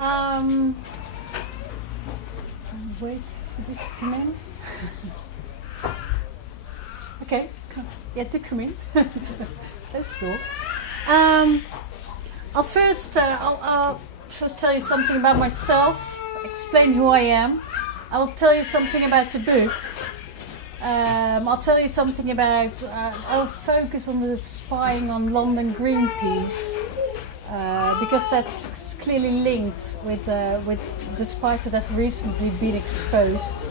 Um, wait for this to come in. Okay, get to come in. That's cool. I'll first tell you something about myself, explain who I am. I will tell you something about the book. I'll tell you something about. I'll focus on the spying on London Greenpeace because that's clearly linked with the spies that have recently been exposed.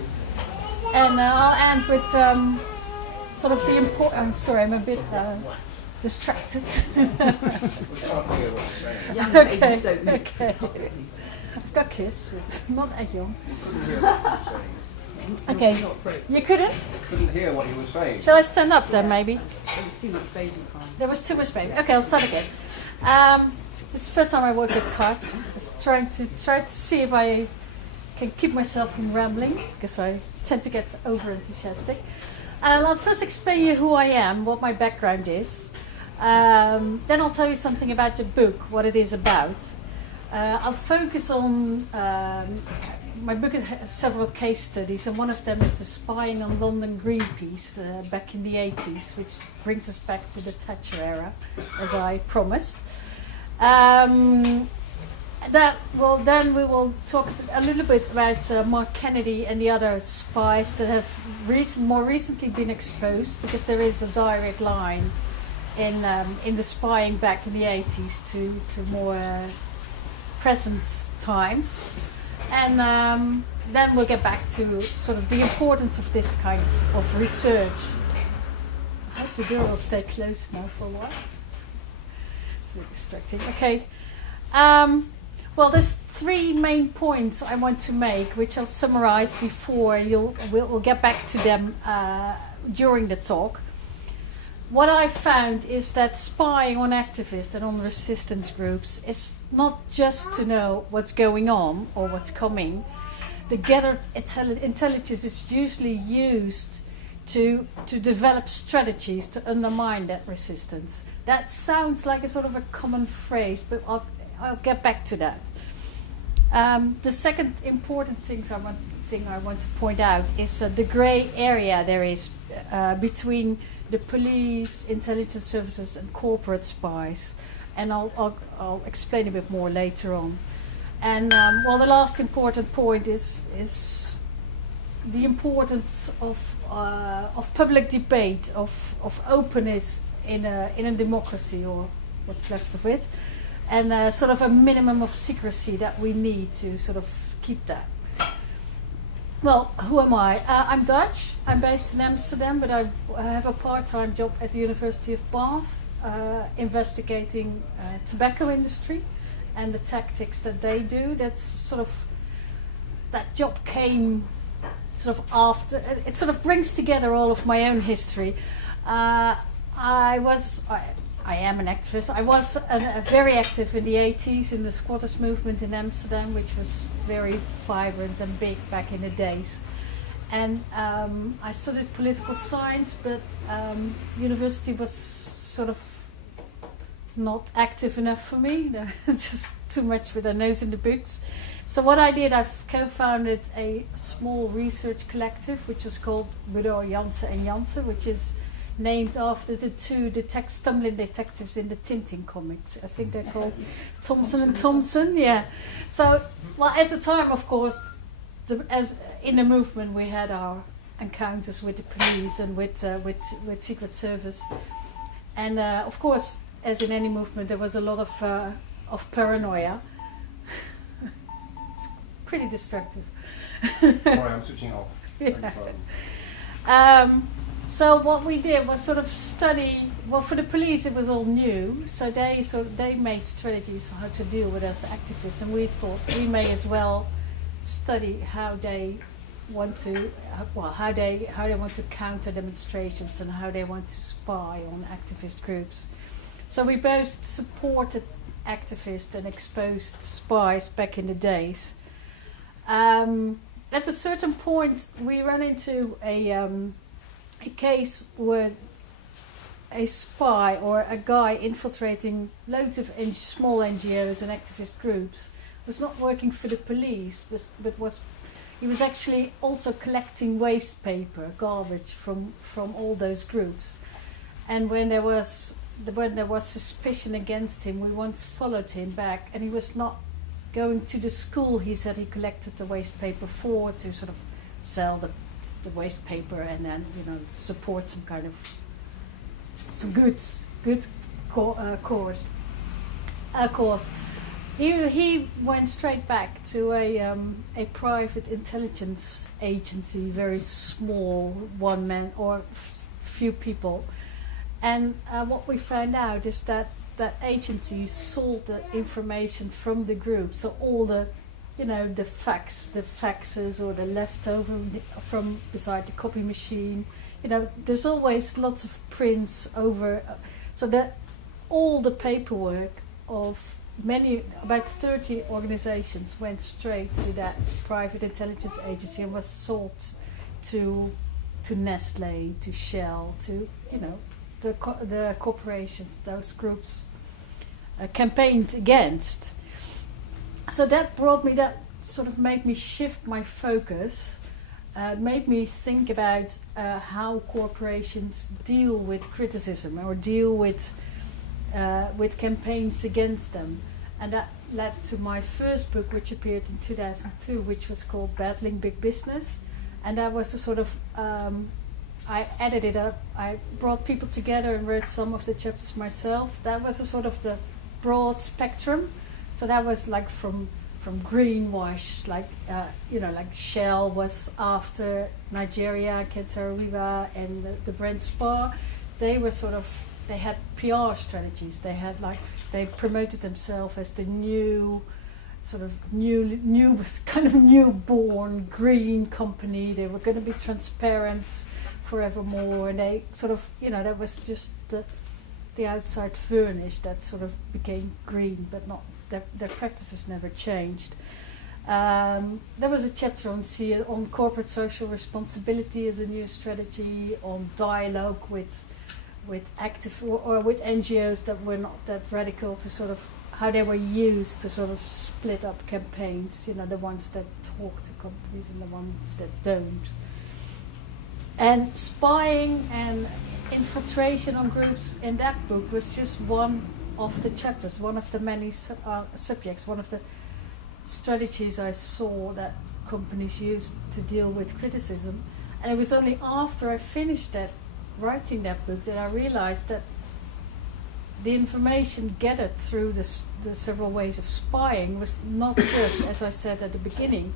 And I'll end with sort of the important. I'm sorry, I'm a bit distracted. Okay. I've got kids, but not as young. Okay, you couldn't? Couldn't hear what you were saying. Shall I stand up then, maybe? There was too much baby crying. There was too much baby. Okay, I'll start again. This is the first time I work with cards. Just trying to see if I can keep myself from rambling, because I tend to get over enthusiastic. I'll first explain you who I am, what my background is. Then I'll tell you something about the book, what it is about. I'll focus on my book has several case studies, and one of them is the spying on London Greenpeace back in the 80s, which brings us back to the Thatcher era, as I promised. Then we will talk a little bit about Mark Kennedy and the other spies that have more recently been exposed, because there is a direct line in the spying back in the 80s to more present times. And then we'll get back to sort of the importance of this kind of research. I hope the door will stay closed now for a while. It's a bit distracting. Okay. Well, there's three main points I want to make, which I'll summarize before we'll get back to them during the talk. What I found is that spying on activists and on resistance groups is not just to know what's going on or what's coming. The gathered intelligence is usually used to develop strategies to undermine that resistance. That sounds like a sort of a common phrase, but I'll get back to that. The second important thing I want to point out is the grey area there is between the police, intelligence services, and corporate spies, and I'll explain a bit more later on. And the last important point is the importance of public debate, of openness in a democracy, or what's left of it, and sort of a minimum of secrecy that we need to sort of keep that. Well, who am I? I'm Dutch. I'm based in Amsterdam, but I have a part-time job at the University of Bath, investigating tobacco industry and the tactics that they do. That's sort of, that job came sort of after. It sort of brings together all of my own history. I am an activist. I was very active in the 80s in the squatters movement in Amsterdam, which was very vibrant and big back in the days. And I studied political science, but university was sort of not active enough for me. Just too much with a nose in the books. So what I did, I've co-founded a small research collective, which was called Bureau Jansen and Jansen, which is named after the two stumbling detectives in the Tintin comics. I think they're called Thompson and Thompson. Yeah. So, well, at the time, of course, as in the movement, we had our encounters with the police and with Secret Service, and of course, as in any movement, there was a lot of paranoia. It's pretty destructive. Sorry, I'm switching off. Yeah. So what we did was sort of study. Well, for the police, it was all new, so they made strategies on how to deal with us activists, and we thought we may as well study how they want to, how they want to counter demonstrations and how they want to spy on activist groups. So we both supported activists and exposed spies back in the days. At a certain point, we ran into a case where a spy or a guy infiltrating loads of small NGOs and activist groups was not working for the police, he was actually also collecting waste paper, garbage from all those groups. And when there was suspicion against him, we once followed him back, and he was not going to the school. He said he collected the waste paper to sort of sell the waste paper and then support some kind of some good cause. He went straight back to a private intelligence agency, very small, one man or few people. And what we found out is that agency sold the information from the group. So all the faxes or the leftover from beside the copy machine. There's always lots of prints over, so that all the paperwork of about 30 organizations went straight to that private intelligence agency and was sold to Nestle, to Shell, to the corporations those groups campaigned against. So that sort of made me shift my focus, made me think about how corporations deal with criticism or deal with campaigns against them. And that led to my first book, which appeared in 2002, which was called Battling Big Business. And that was a sort of, I added it up, I brought people together and wrote some of the chapters myself. That was a sort of the broad spectrum. So that was like from greenwash, like Shell was after Nigeria, Ketsariwa, and the brand Spa. They had PR strategies. They promoted themselves as the new kind of newborn green company. They were going to be transparent forevermore, and they sort of that was just the outside furnish that sort of became green, but not. Their practices never changed. There was a chapter on corporate social responsibility as a new strategy, on dialogue with active or with NGOs that were not that radical, to sort of how they were used to sort of split up campaigns. The ones that talk to companies and the ones that don't. And spying and infiltration on groups in that book was just one of the chapters, one of the many subjects, one of the strategies I saw that companies used to deal with criticism. And it was only after I finished writing that book that I realized that the information gathered through the several ways of spying was not just, as I said at the beginning,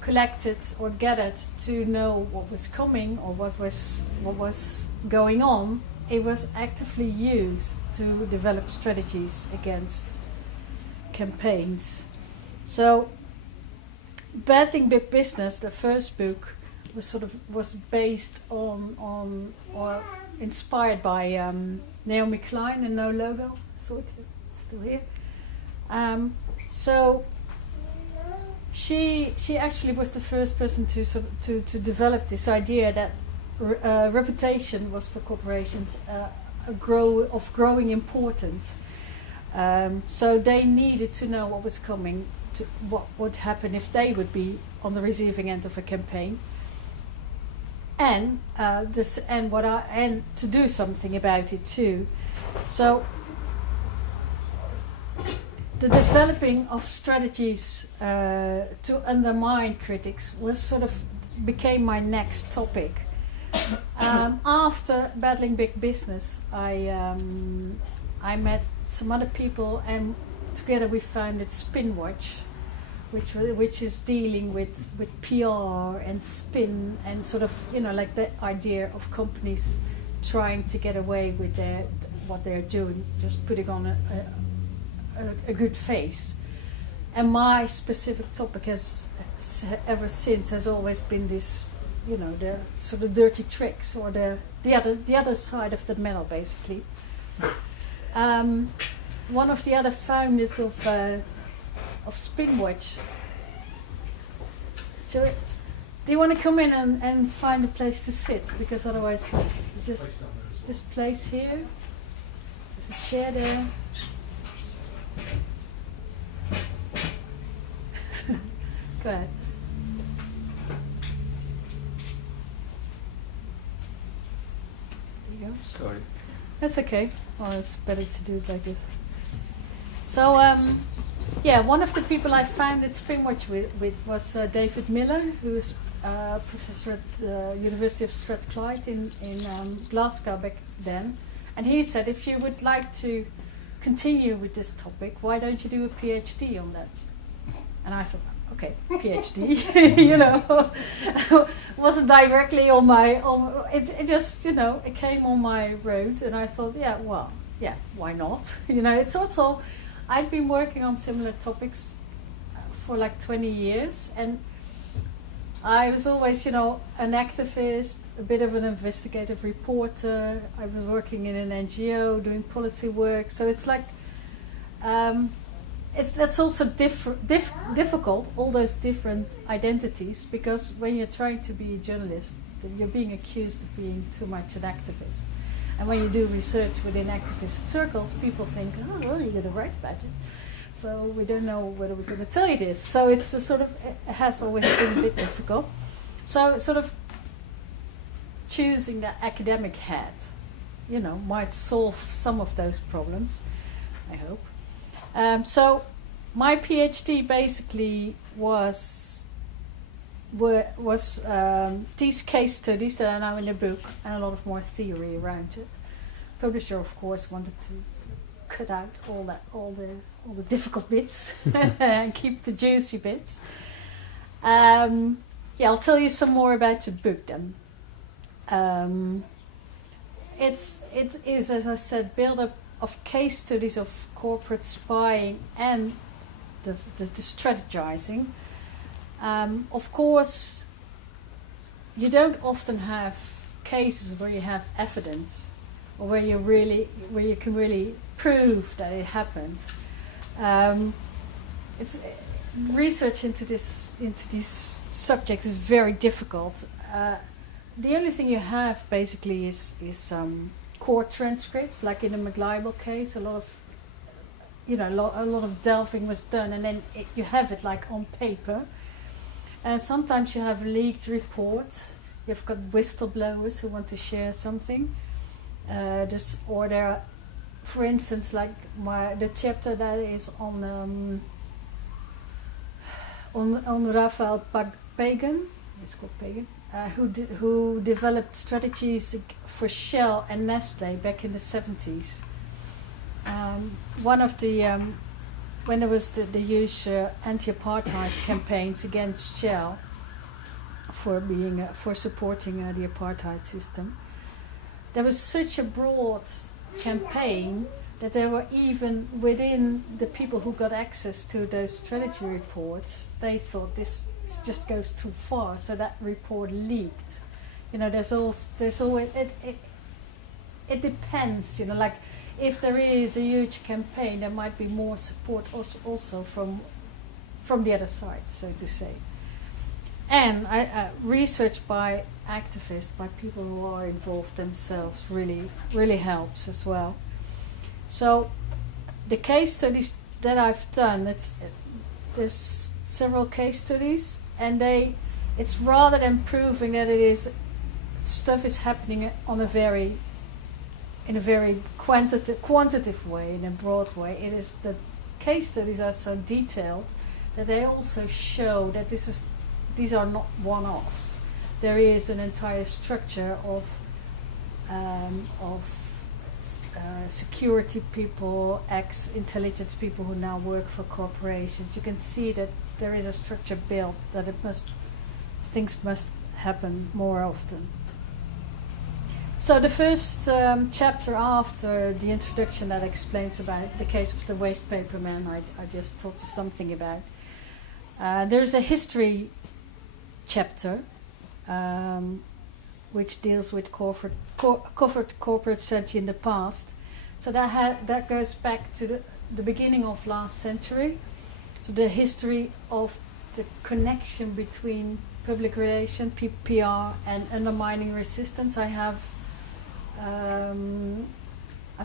collected or gathered to know what was coming or what was going on. It was actively used to develop strategies against campaigns. So, Battling Big Business, the first book, was based on or inspired by Naomi Klein and No Logo. So it's still here. So she actually was the first person to develop this idea that reputation was for corporations of growing importance. So they needed to know what was coming, what would happen if they would be on the receiving end of a campaign, and to do something about it too. So the developing of strategies to undermine critics became my next topic. After Battling Big Business, I met some other people, and together we founded Spinwatch, which is dealing with PR and spin and like the idea of companies trying to get away with what they're doing, just putting on a good face. And my specific topic ever since has always been this, the sort of dirty tricks, or the other side of the medal, basically. One of the other founders of Spinwatch. Do you want to come in and find a place to sit? Because otherwise, just this place here. There's a chair there. Go ahead. There you go. Sorry. That's okay. Well, it's better to do it like this. So, one of the people I found at Springwatch with was David Miller, who is professor at the University of Strathclyde in Glasgow back then. And he said, if you would like to continue with this topic, why don't you do a PhD on that? And I thought, okay, PhD, you know, wasn't directly on my, it just, you know, it came on my road, and I thought, why not? You know, it's also, I'd been working on similar topics for like 20 years, and I was always, you know, an activist, a bit of an investigative reporter. I was working in an NGO doing policy work, so it's like, that's also difficult, all those different identities, because when you're trying to be a journalist, you're being accused of being too much an activist. And when you do research within activist circles, people think, oh, well, you're going to write about it. So we don't know whether we're going to tell you this. So it's a sort of, it has always been a bit difficult. So sort of choosing the academic hat, you know, might solve some of those problems, I hope. So my PhD basically was these case studies that are now in the book, and a lot of more theory around it. Publisher, of course, wanted to cut out all the difficult bits and keep the juicy bits. I'll tell you some more about the book then. It is, as I said, built up of case studies of corporate spying and the strategizing. Of course, you don't often have cases where you have evidence, or where you can really prove that it happened. It's research into these subjects is very difficult. The only thing you have basically is court transcripts, like in the McLibel case. A lot of delving was done, and then you have it like on paper. And sometimes you have leaked reports. You've got whistleblowers who want to share something. Or there are, for instance, like the chapter that is on Raphael Pagan. It's called Pagan. Who developed strategies for Shell and Nestle back in the 70s. One of the when there was the huge anti-apartheid campaigns against Shell for supporting the apartheid system, there was such a broad campaign that there were, even within the people who got access to those strategy reports, they thought this just goes too far, so that report leaked. You know, there's always it depends. You know, like if there is a huge campaign, there might be more support also from the other side, so to say. And research by activists, by people who are involved themselves, really helps as well. So the case studies that I've done, there's several case studies, and it's rather than proving that stuff is happening in a very quantitative way, in a broad way. It is the case studies are so detailed that they also show that these are not one-offs. There is an entire structure of security people, ex-intelligence people who now work for corporations. You can see that there is a structure built, that things must happen more often. So the first chapter after the introduction that explains about the case of the waste paper man, I just told you something about. There's a history chapter which deals with covered corporate strategy in the past. So that goes back to the beginning of last century. So the history of the connection between public relation, PR, and undermining resistance. I've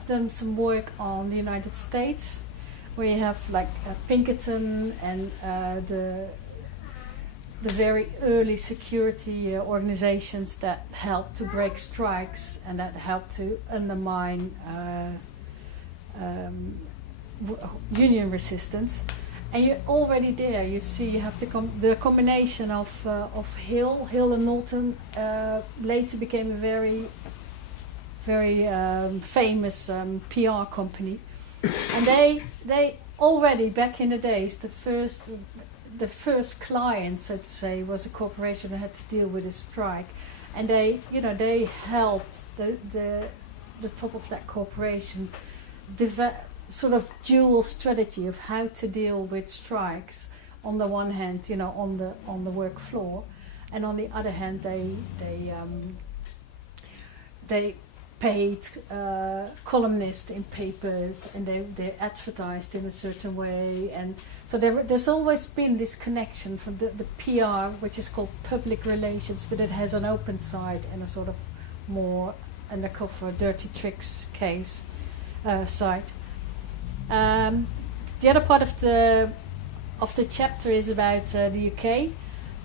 done some work on the United States, where you have like Pinkerton and the very early security organizations that helped to break strikes and that helped to undermine union resistance. And you already there, you see, you have the combination of Hill and Knowlton later became a very famous PR company, and they already back in the days the first client, so to say, was a corporation that had to deal with a strike, and they helped the top of that corporation develop sort of dual strategy of how to deal with strikes. On the one hand, on the work floor, and on the other hand, they paid columnists in papers, and they advertised in a certain way, and so there's always been this connection from the PR, which is called public relations, but it has an open side and a sort of more undercover dirty tricks case side. The other part of the chapter is about the UK,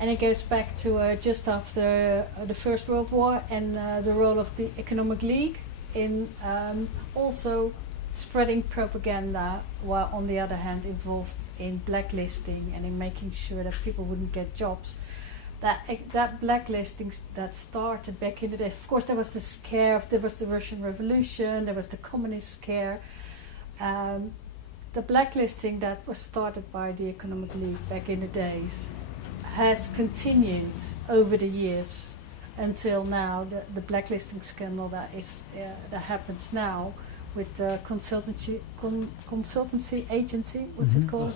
and it goes back to just after the First World War and the role of the Economic League in also spreading propaganda, while on the other hand involved in blacklisting and in making sure that people wouldn't get jobs. That blacklisting that started back in the day. Of course, there was the scare. There was the Russian Revolution. There was the communist scare. The blacklisting that was started by the Economic League back in the days has continued over the years until now. The blacklisting scandal that happens now with the consultancy agency. What's it called?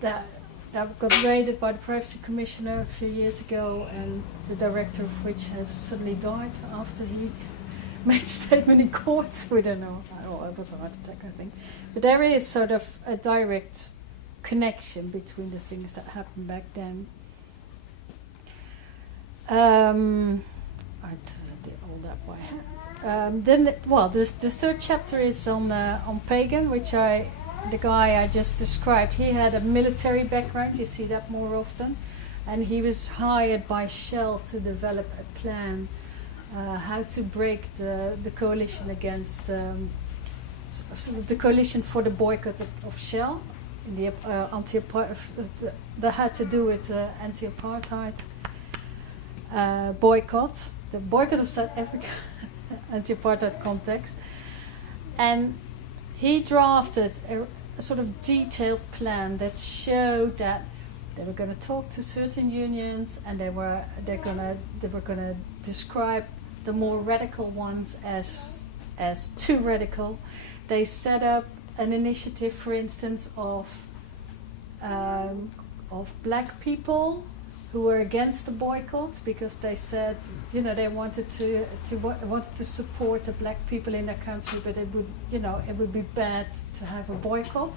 That got raided by the Privacy Commissioner a few years ago, and the director of which has suddenly died after he made a statement in court. We don't know. Oh, it was a heart attack, I think. But there is sort of a direct connection between the things that happened back then. I did all that by hand. Then, the third chapter is on Pagan, which the guy I just described. He had a military background. You see that more often, and he was hired by Shell to develop a plan. How to break the coalition against the coalition for the boycott of Shell, the that had to do with anti-apartheid boycott, the boycott of South Africa, anti-apartheid context, and he drafted a sort of detailed plan that showed that they were going to talk to certain unions, and they were going to describe the more radical ones as too radical. They set up an initiative, for instance, of black people who were against the boycott because they said, they wanted to support the black people in their country, but it would be bad to have a boycott.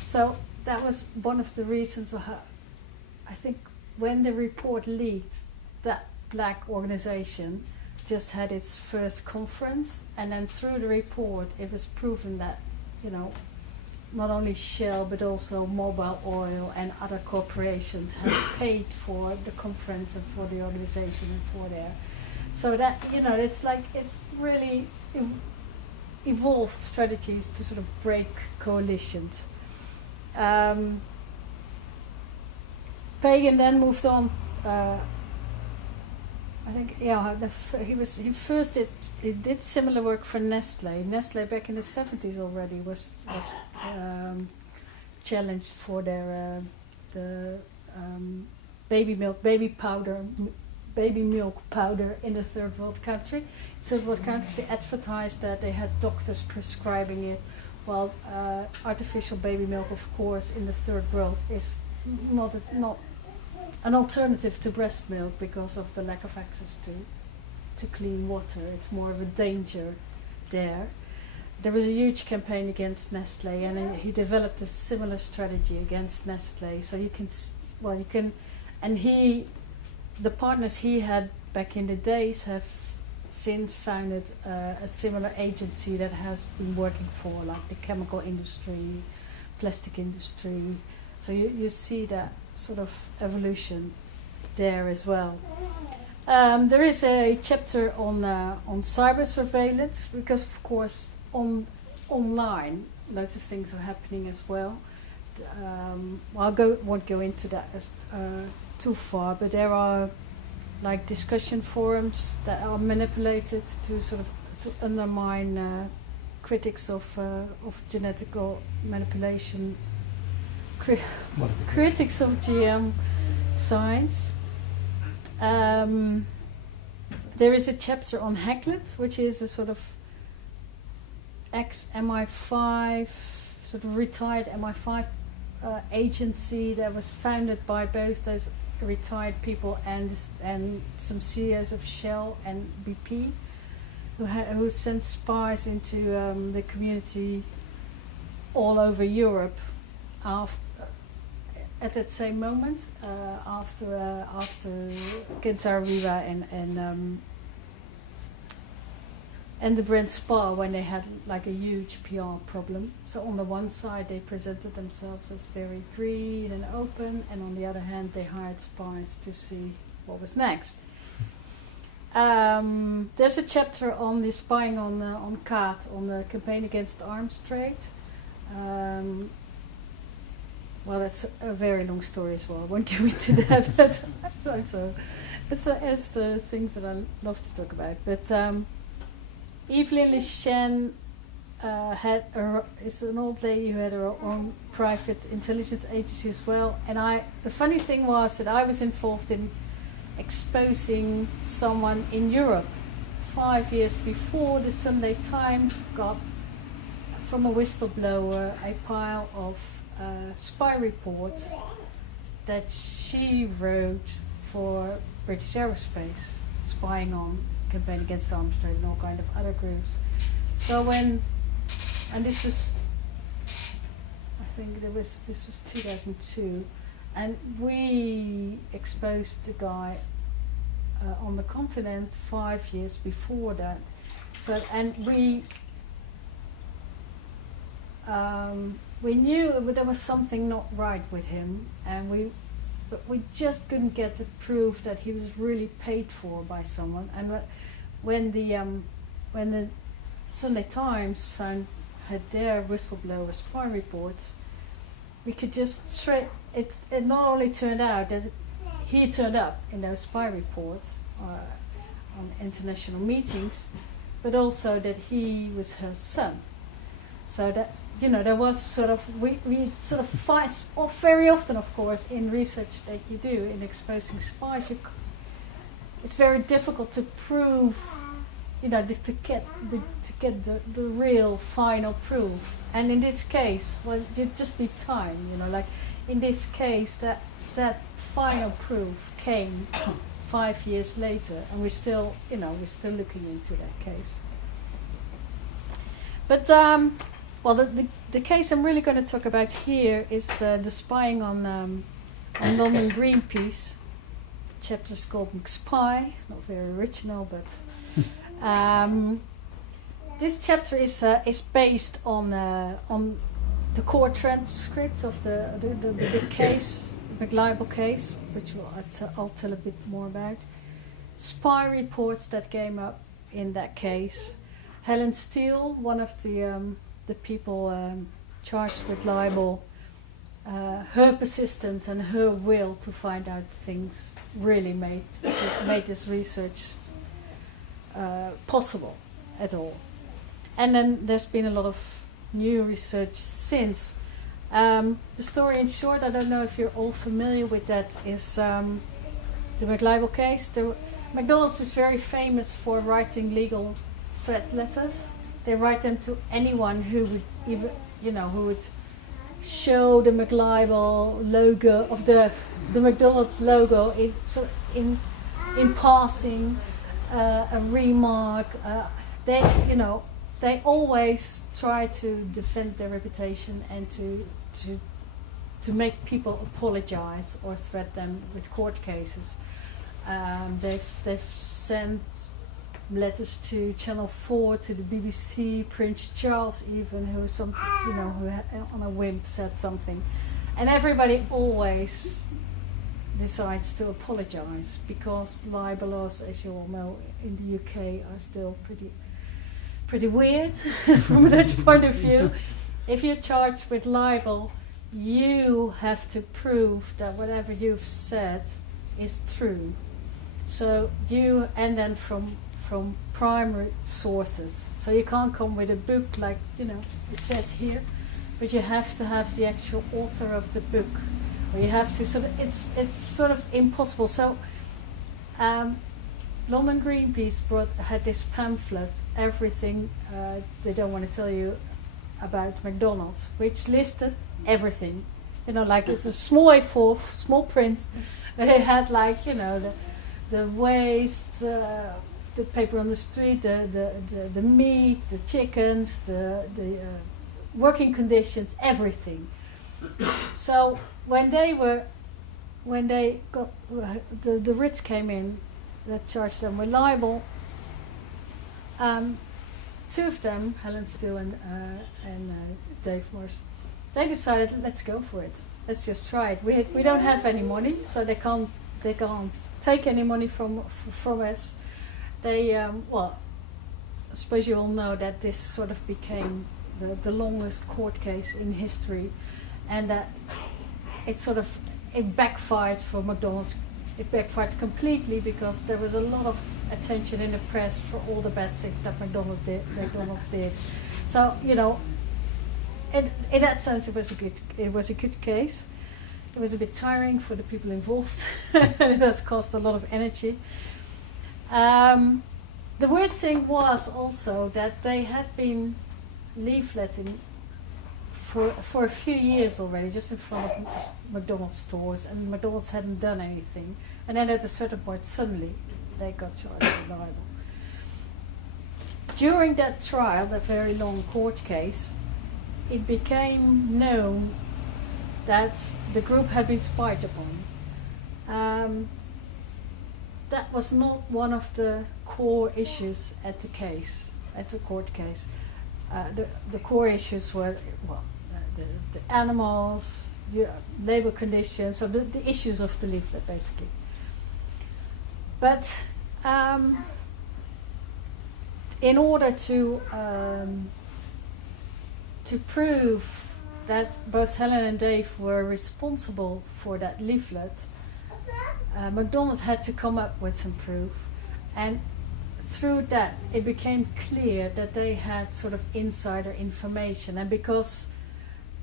So that was one of the reasons. I think when the report leaked, that black organization just had its first conference, and then through the report it was proven that not only Shell but also Mobile Oil and other corporations had paid for the conference and for the organization and for their, so that it's really evolved strategies to sort of break coalitions. Pagan then moved on. I think he did similar work for Nestle. Nestle back in the 70s already was challenged for their baby milk powder in a third world country. Third world countries, they advertised that they had doctors prescribing it, while artificial baby milk, of course, in the third world is not an alternative to breast milk because of the lack of access to clean water. It's more of a danger there. There was a huge campaign against Nestle, and he developed a similar strategy against Nestle. So the partners he had back in the days have since founded a similar agency that has been working for like the chemical industry, plastic industry. So you see that sort of evolution there as well. There is a chapter on cyber surveillance, because of course online loads of things are happening as well. Won't go into that as too far, but there are like discussion forums that are manipulated to sort of to undermine critics of genetical manipulation, critics of GM science. There is a chapter on Hacklet, which is a sort of ex-MI5, sort of retired MI5 agency that was founded by both those retired people and some CEOs of Shell and BP, who sent spies into the community all over Europe at that same moment, after Kensar-Riva and the brand Spa, when they had like a huge PR problem. So on the one side they presented themselves as very green and open, and on the other hand they hired spies to see what was next. There's a chapter on the spying on CAT, on the campaign against arms trade. Well, that's a very long story as well. I won't go into that, but it's the things that I love to talk about. But Eveline Lubbers is an old lady who had her own private intelligence agency as well. And the funny thing was that I was involved in exposing someone in Europe 5 years before the Sunday Times got from a whistleblower a pile of spy reports that she wrote for British Aerospace, spying on campaign against arms trade and all kind of other groups. So and this was, I think this was 2002, and we exposed the guy on the continent 5 years before that. So and we knew there was something not right with him, but we just couldn't get the proof that he was really paid for by someone. And when the Sunday Times had their whistleblower spy reports, we could just it not only turned out that he turned up in those spy reports on international meetings, but also that he was her son. So that, there was sort of, we sort of fight, very often of course in research that you do in exposing spies, it's very difficult to prove, to get the real final proof. And in this case, well, you just need time, like in this case that final proof came 5 years later, and we're still looking into that case. But well, the case I'm really going to talk about here is the spying on London Greenpeace. The chapter is called McSpy, not very original, but this chapter is based on the court transcripts of the big case, the McLibel case, which I'll tell a bit more about. Spy reports that came up in that case. Helen Steele, one of the people charged with libel, her persistence and her will to find out things really made this research possible at all. And then there's been a lot of new research since. The story in short, I don't know if you're all familiar with that, is the McLibel case. McDonald's is very famous for writing legal threat letters. They write them to anyone who would who would show the McLibel logo of the McDonald's logo in passing, a remark. They always try to defend their reputation and to make people apologize or threat them with court cases. They've sent letters to Channel 4, to the BBC, Prince Charles even, who on a whim said something. And everybody always decides to apologize, because libel laws, as you all know, in the UK are still pretty weird from a Dutch point of view. If you're charged with libel, you have to prove that whatever you've said is true. So and then from primary sources. So you can't come with a book like, it says here, but you have to have the actual author of the book. Or you have to it's sort of impossible. So London Greenpeace had this pamphlet, Everything They Don't Want to Tell You About McDonald's, which listed everything. Like it's a small A4, small print, but it had the waste, the paper on the street, the meat, the chickens, the working conditions, everything. So when they got the writs came in that charged them with libel, two of them, Helen Steele and Dave Morse, they decided, let's go for it. Let's just try it. We don't have any money, so they can't take any money from us. They I suppose you all know that this sort of became the longest court case in history, and that it backfired for McDonald's. It backfired completely, because there was a lot of attention in the press for all the bad things that McDonald's did. So in that sense, it was a good case. It was a bit tiring for the people involved. It has cost a lot of energy. The weird thing was also that they had been leafleting for a few years already, just in front of McDonald's stores, and McDonald's hadn't done anything. And then at a certain point, suddenly, they got charged with libel. During that trial, that very long court case, it became known that the group had been spied upon. That was not one of the core issues at the court case. The core issues were, the animals, labor conditions, so the issues of the leaflet, basically. But in order to prove that both Helen and Dave were responsible for that leaflet, McDonald had to come up with some proof, and through that it became clear that they had sort of insider information. And because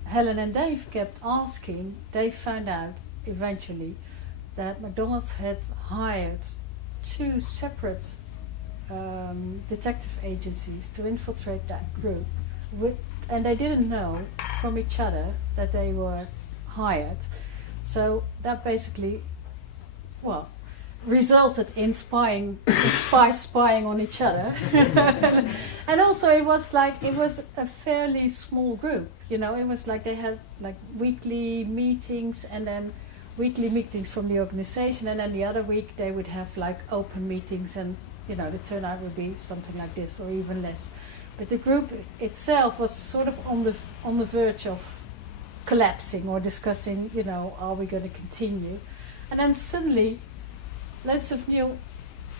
Helen and Dave kept asking, they found out eventually that McDonald's had hired two separate detective agencies to infiltrate that group, and they didn't know from each other that they were hired. So that basically, resulted in spies spying on each other. And also it was a fairly small group. It was like they had weekly meetings, and then weekly meetings from the organization, and then the other week they would have open meetings, and the turnout would be something like this or even less. But the group itself was sort of on the verge of collapsing or discussing, are we going to continue? And then suddenly lots of new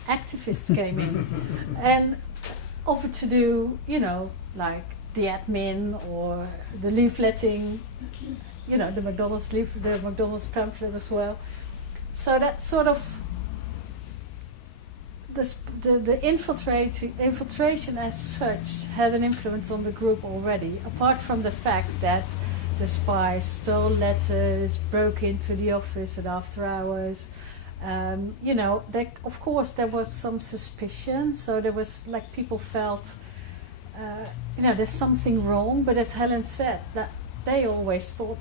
activists came in and offered to do, the admin or the leafleting, the McDonald's pamphlet as well. So that sort of the infiltration as such had an influence on the group already, apart from the fact that the spies stole letters, broke into the office at after hours. Of course there was some suspicion, so there was people felt there's something wrong, but as Helen said, that they always thought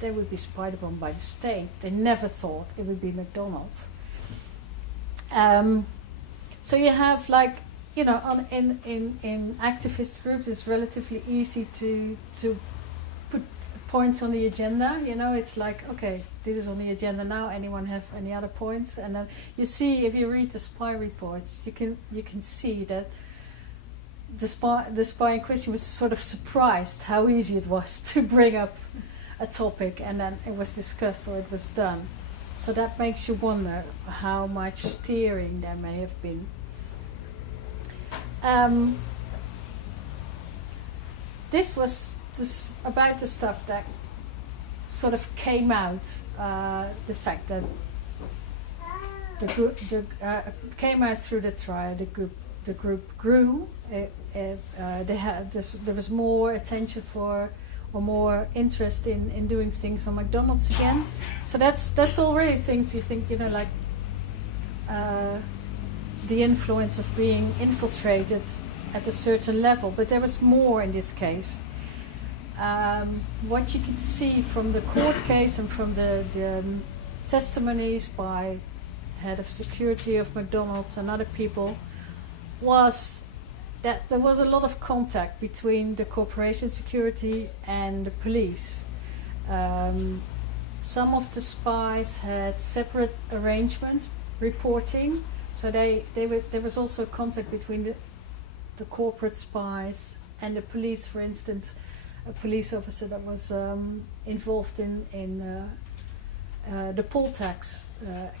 they would be spied upon by the state. They never thought it would be McDonald's. So you have in activist groups, it's relatively easy to points on the agenda. You know, it's like, okay, this is on the agenda now. Anyone have any other points? And then you see, if you read the spy reports, you can see that the spy in question was sort of surprised how easy it was to bring up a topic, and then it was discussed or it was done. So that makes you wonder how much steering there may have been. This was about the stuff that sort of came out, the fact that the group came out through the trial. The group grew. There was more attention for, or more interest in doing things on McDonald's again. So that's already things you think, you know, like the influence of being infiltrated at a certain level. But there was more in this case. What you could see from the court case and from the testimonies by head of security of McDonald's and other people was that there was a lot of contact between the corporation security and the police. Some of the spies had separate arrangements reporting, so there was also contact between the corporate spies and the police. For instance, a police officer that was involved in the poll tax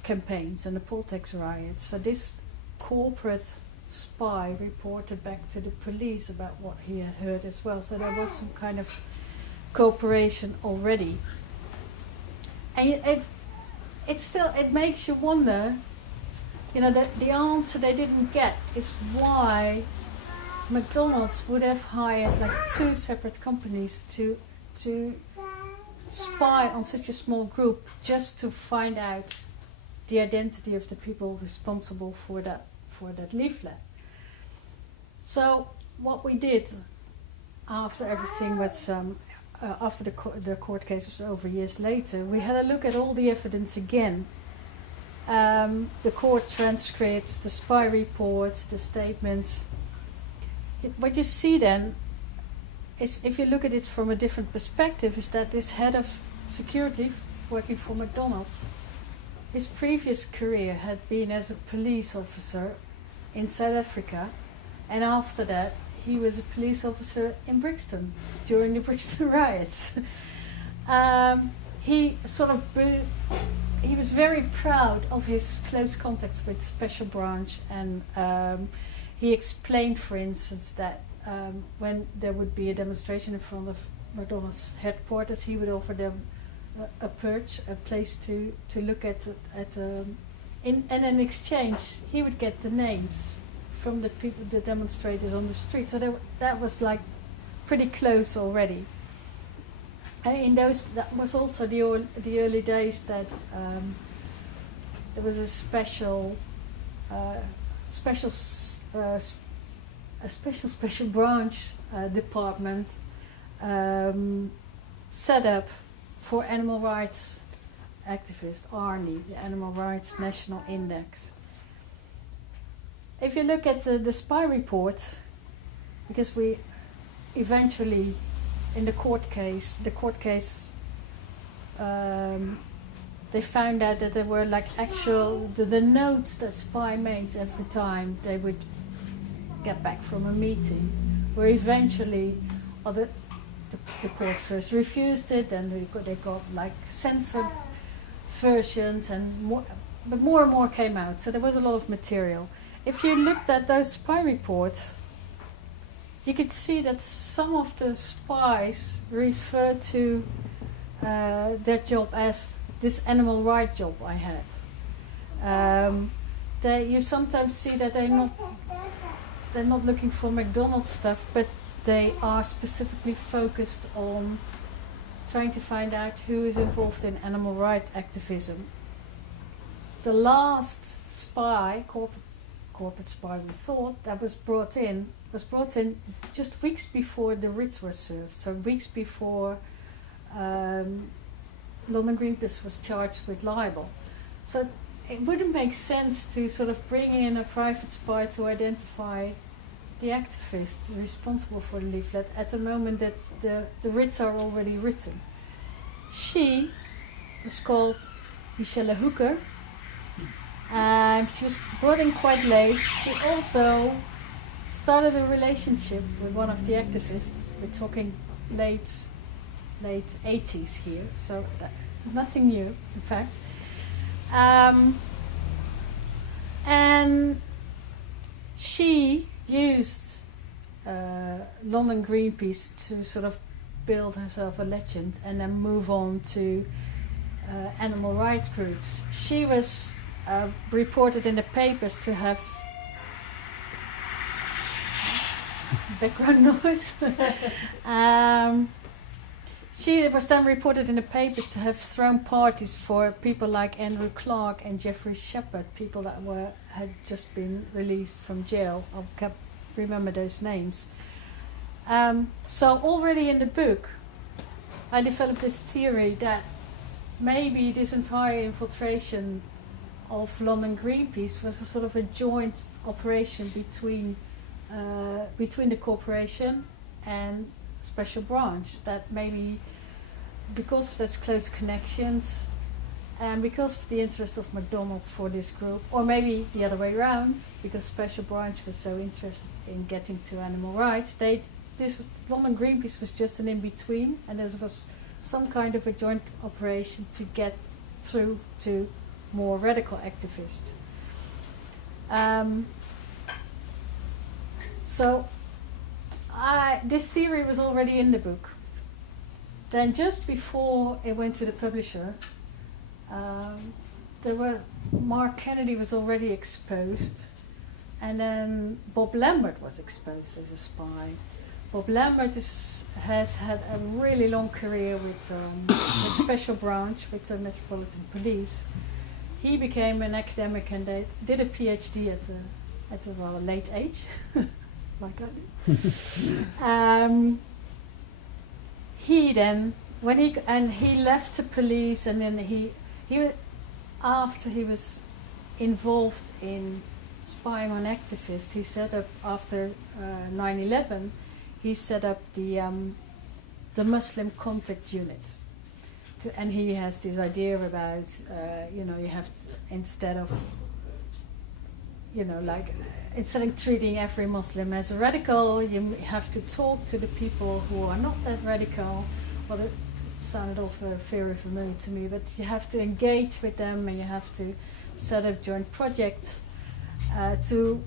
campaigns and the poll tax riots. So this corporate spy reported back to the police about what he had heard as well. So there was some kind of cooperation already. And it makes you wonder, you know, that the answer they didn't get is why McDonald's would have hired like 2 separate companies to spy on such a small group just to find out the identity of the people responsible for that leaflet. So what we did after everything was after the court case was over years later, we had a look at all the evidence again. The court transcripts, the spy reports, the statements. What you see then is, if you look at it from a different perspective, is that this head of security working for McDonald's, his previous career had been as a police officer in South Africa, and after that he was a police officer in Brixton during the Brixton riots. He was very proud of his close contacts with Special Branch, and he explained, for instance, that when there would be a demonstration in front of McDonald's headquarters, he would offer them a perch, a place to look at, and in exchange he would get the names from the people, the demonstrators on the street. So that was like pretty close already. And that was also the early days that there was a special branch department set up for animal rights activists, ARNI, the Animal Rights National Index. If you look at the spy reports, because we eventually, in the court case, they found out that there were like actual, the notes that spy made every time they would get back from a meeting, where eventually the court first refused it, and they got like censored versions, but more and more came out. So there was a lot of material. If you looked at those spy reports, you could see that some of the spies referred to their job as this animal rights job I had. You sometimes see that they're not looking for McDonald's stuff, but they are specifically focused on trying to find out who is involved in animal rights activism. The last spy, corporate spy, we thought, that was brought in just weeks before the writs were served, so weeks before London Greenpeace was charged with libel. So it wouldn't make sense to sort of bring in a private spy to identify the activists responsible for the leaflet at the moment that the writs are already written. she was called Michelle Hooker. She was brought in quite late. She also started a relationship with one of the activists. We're talking late 80s here, so nothing new, in fact. And she used London Greenpeace to sort of build herself a legend and then move on to animal rights groups. She was reported in the papers to have background noise. She was then reported in the papers to have thrown parties for people like Andrew Clark and Jeffrey Shepard, people that had just been released from jail. I can't remember those names. So already in the book, I developed this theory that maybe this entire infiltration of London Greenpeace was a sort of a joint operation between the corporation and special branch, that maybe because of those close connections and because of the interest of McDonald's for this group, or maybe the other way around, because special branch was so interested in getting to animal rights, this London Greenpeace was just an in-between, and there was some kind of a joint operation to get through to more radical activists. So this theory was already in the book. Then just before it went to the publisher, Mark Kennedy was already exposed, and then Bob Lambert was exposed as a spy. Bob Lambert has had a really long career with Special Branch, with the Metropolitan Police. He became an academic and did a PhD at a rather late age, like I did. He then, he left the police, and then after he was involved in spying on activists, he set up, after 9/11, he set up the Muslim Contact Unit. And he has this idea about, you have to, instead of treating every Muslim as a radical, you have to talk to the people who are not that radical. Well, it sounded all very familiar to me, but you have to engage with them, and you have to set up joint projects to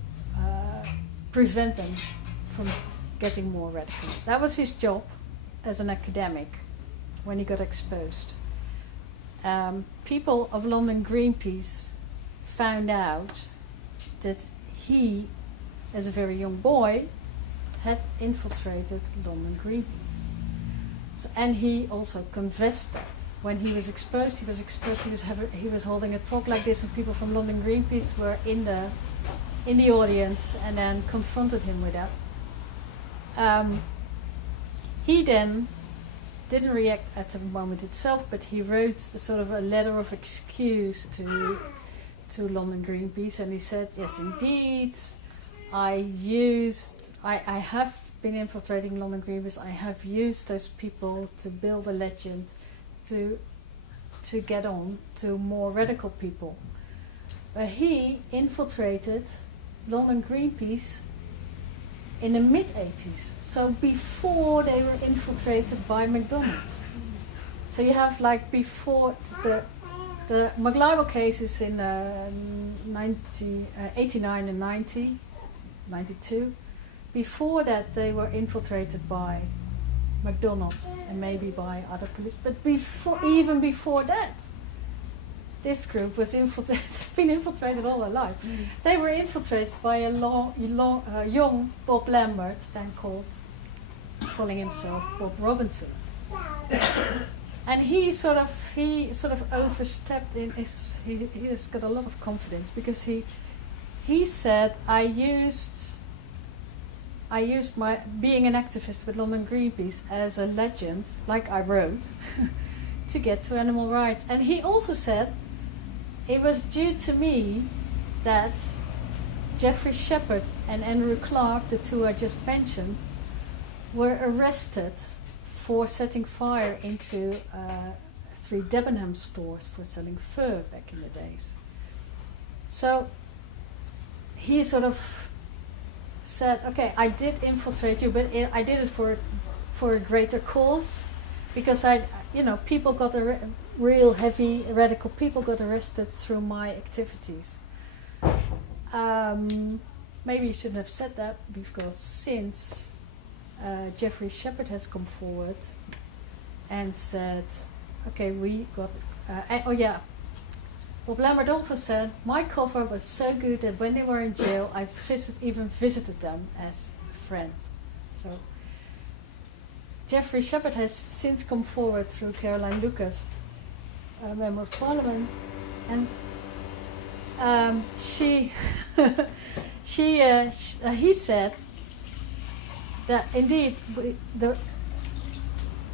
prevent them from getting more radical. That was his job as an academic when he got exposed. People of London Greenpeace found out that he, as a very young boy, had infiltrated London Greenpeace. So, and he also confessed that. When he was exposed, he was holding a talk like this, and people from London Greenpeace were in the audience and then confronted him with that. He then didn't react at the moment itself, but he wrote a sort of a letter of excuse to London Greenpeace, and he said, yes, indeed, I have been infiltrating London Greenpeace. I have used those people to build a legend to get on to more radical people. But he infiltrated London Greenpeace in the mid-80s, so before they were infiltrated by McDonald's. So you have before the McLibel cases in 89 and 90, 92. Before that, they were infiltrated by McDonald's and maybe by other police. But even before that, this group was been infiltrated all their life. They were infiltrated by a young Bob Lambert, then calling himself Bob Robinson. And he sort of overstepped in his. He has got a lot of confidence, because he said, I used my being an activist with London Greenpeace as a legend, like I wrote, to get to animal rights. And he also said it was due to me that Jeffrey Shepard and Andrew Clark, the two I just mentioned, were arrested for setting fire into 3 Debenham stores for selling fur back in the days. So he sort of said, okay, I did infiltrate you, but I did it for a greater cause, because people got real heavy radical people got arrested through my activities. Maybe you shouldn't have said that, because since Jeffrey Shepard has come forward and said, okay, we got, Bob Lambert also said, my cover was so good that when they were in jail, I even visited them as a friend. So Jeffrey Shepard has since come forward through Caroline Lucas, a member of parliament, and he said that indeed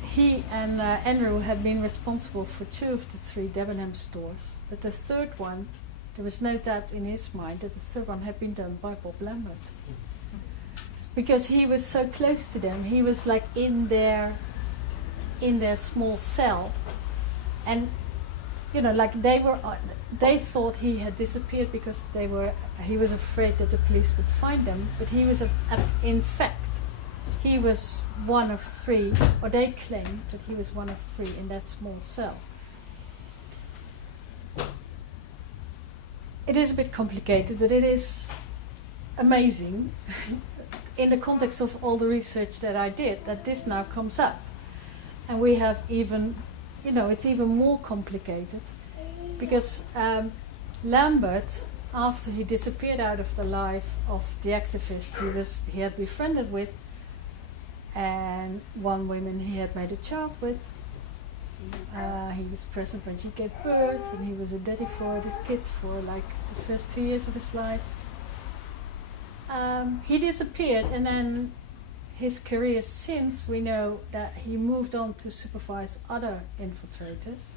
he and Andrew had been responsible for 2 of the 3 Debenham stores, but the third one, there was no doubt in his mind that the third one had been done by Bob Lambert. Because he was so close to them, he was like in their small cell, and they thought he had disappeared because he was afraid that the police would find them, but he was in fact he was one of 3, or they claimed that he was one of 3 in that small cell. It is a bit complicated, but it is amazing in the context of all the research that I did, that this now comes up. And we have even, it's even more complicated, because Lambert, after he disappeared out of the life of the activist he had befriended with, and one woman he had made a child with, he was present when she gave birth, and he was a daddy for the kid for like the first 2 years of his life. He disappeared, and then his career since, we know that he moved on to supervise other infiltrators,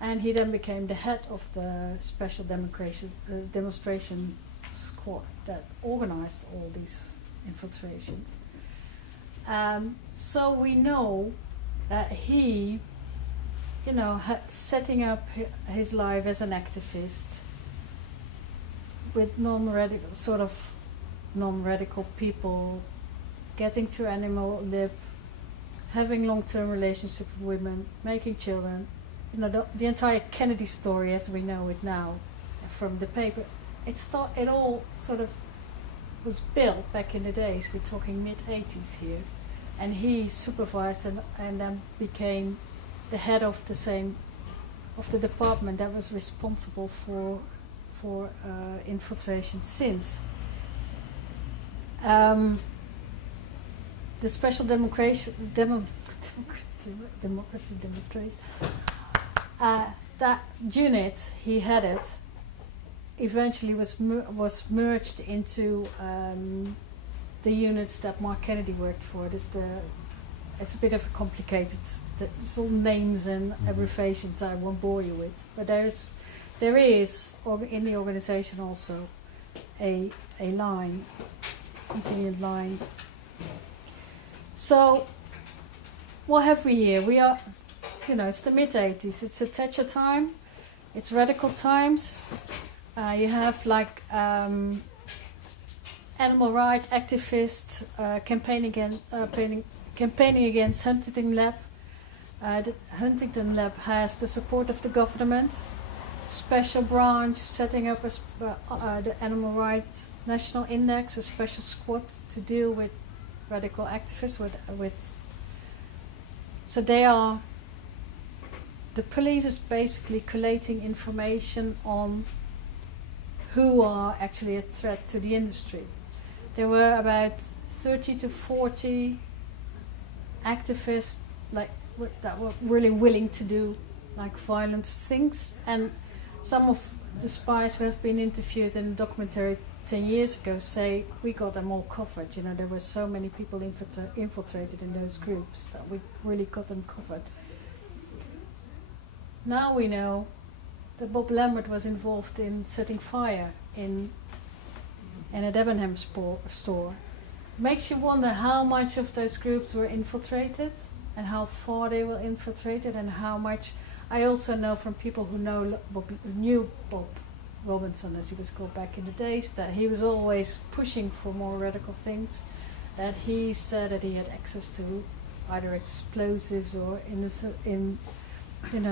and he then became the head of the special demonstration squad that organized all these infiltrations. So we know that he, setting up his life as an activist with non-radical people, getting to animal lib, having long-term relationships with women, making children, the entire Kennedy story as we know it now from the paper, it all sort of was built back in the days. We're talking mid-80s here, and he supervised and then became the head of the department that was responsible for infiltration since. The special democracy demonstration, that unit he headed eventually was merged into the units that Mark Kennedy worked for. It's a bit of a complicated, it's all names and abbreviations I won't bore you with, but there is in the organization also a line, continued line. So what have we here? We are, it's the mid-80s, it's a Thatcher time, it's radical times. You have like animal rights activists campaigning against Huntington Lab. The Huntington Lab has the support of the government. Special branch setting up the Animal Rights National Index, a special squad to deal with radical activists. So the police is basically collating information on who are actually a threat to the industry. There were about 30 to 40 activists that were really willing to do violent things, and some of the spies who have been interviewed in a documentary 10 years ago say we got them all covered. There were so many people infiltrated in those groups that we really got them covered. Now we know that Bob Lambert was involved in setting fire in a Debenham store. Makes you wonder how much of those groups were infiltrated and how far they will infiltrate it, and how much. I also know from people who knew Bob Robinson, as he was called back in the days, that he was always pushing for more radical things. That he said that he had access to either explosives or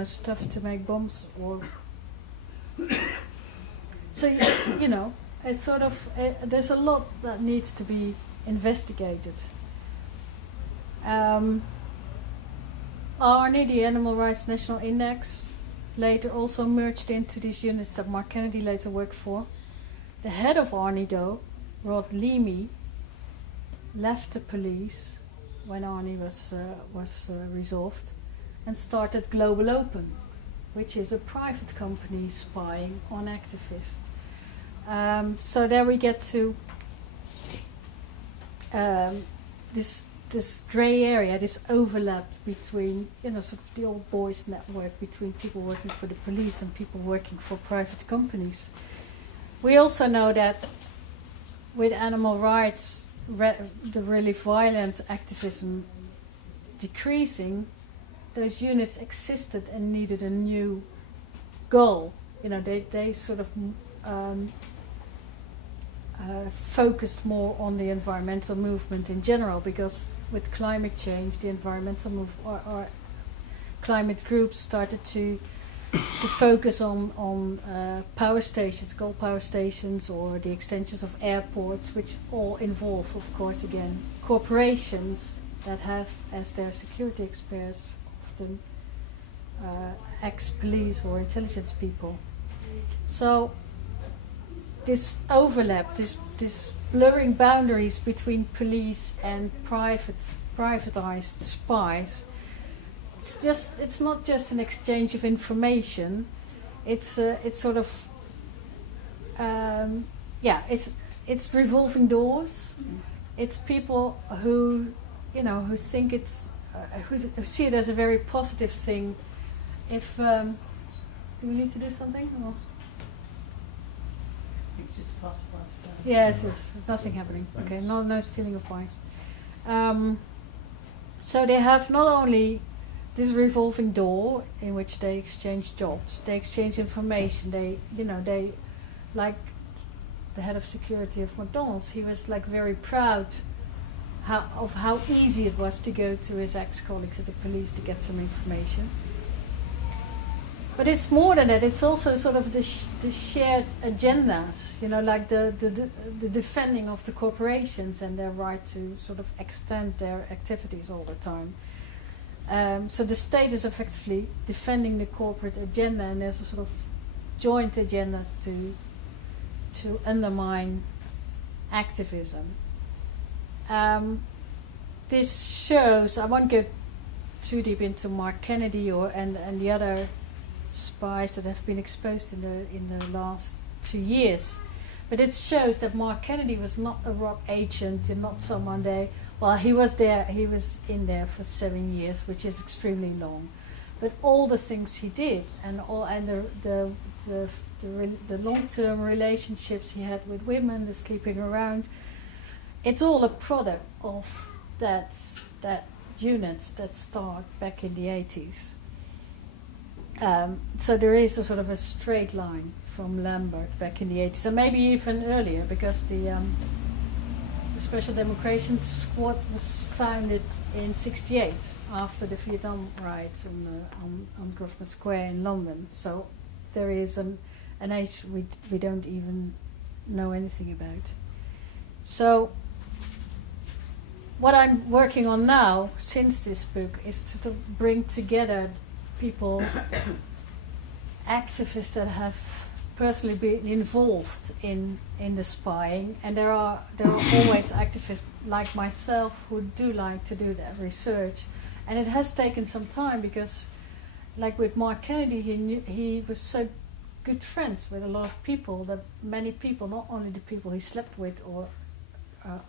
stuff to make bombs, or so it's sort of there's a lot that needs to be investigated. ARNI, the Animal Rights National Index, later also merged into these units that Mark Kennedy later worked for. The head of ARNI, though, Rod Leamy, left the police when ARNI was resolved, and started Global Open, which is a private company spying on activists. So there we get to this grey area, this overlap between, sort of the old boys network between people working for the police and people working for private companies. We also know that with animal rights, the really violent activism decreasing, those units existed and needed a new goal. They sort of focused more on the environmental movement in general, because with climate change, the environmental or climate groups started to focus on power stations, coal power stations, or the extensions of airports, which all involve, of course, again, corporations that have as their security experts often ex-police or intelligence people. So this overlap, this blurring boundaries between police and privatized spies, it's not just an exchange of information. It's sort of it's revolving doors. It's people who think who see it as a very positive thing. If do we need to do something? Or? It's just possible. Yes, there's nothing happening. Okay, no stealing of pies. So they have not only this revolving door in which they exchange jobs, they exchange information. They like the head of security of McDonald's. He was like very proud of how easy it was to go to his ex-colleagues at the police to get some information. But it's more than that. It's also sort of the shared agendas, like the defending of the corporations and their right to sort of extend their activities all the time. So the state is effectively defending the corporate agenda, and there's a sort of joint agenda to undermine activism. This shows. I won't go too deep into Mark Kennedy and the other spies that have been exposed in the last 2 years, but it shows that Mark Kennedy was not a rogue agent and not someone he was in there for 7 years, which is extremely long, but all the things he did and the long-term relationships he had with women, the sleeping around, it's all a product of that units that start back in the 80s. So there is a sort of a straight line from Lambert back in the 80s, and maybe even earlier, because the Special Demonstration Squad was founded in '68 after the Vietnam riots on Grosvenor Square in London. So there is an age we don't even know anything about. So what I'm working on now, since this book, is to sort of bring together people, activists that have personally been involved in the spying, and there are always activists like myself who do like to do that research, and it has taken some time because, like with Mark Kennedy, he was so good friends with a lot of people, that many people, not only the people he slept with or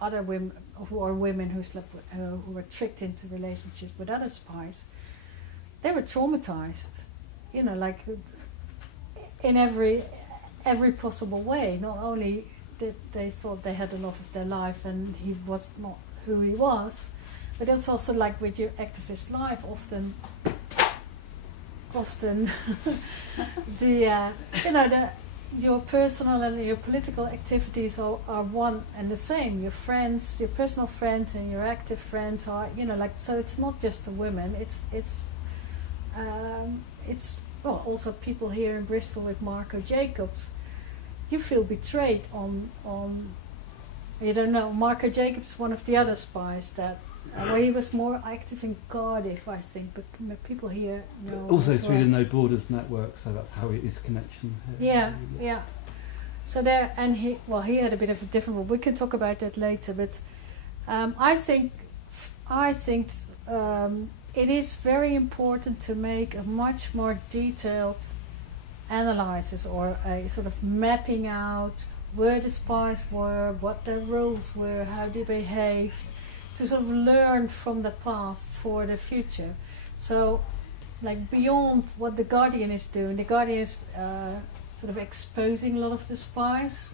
other women who slept with, who were tricked into relationships with other spies, they were traumatized, like in every possible way. Not only did they thought they had the love of their life and he was not who he was, but it's also like with your activist life, often your personal and your political activities are one and the same. Your friends, your personal friends, and your active friends are, so it's not just the women. It's also people here in Bristol with Marco Jacobs. You feel betrayed on you don't know, Marco Jacobs, one of the other spies that where he was more active in Cardiff, I think, but people here know. Also as through well. the No Borders network, so that's how it is connection. Yeah. So there, and he had a bit of a different one. We can talk about that later, but I think it is very important to make a much more detailed analysis or a sort of mapping out where the spies were, what their roles were, how they behaved, to sort of learn from the past for the future. So, like beyond what the Guardian is doing, the Guardian is sort of exposing a lot of the spies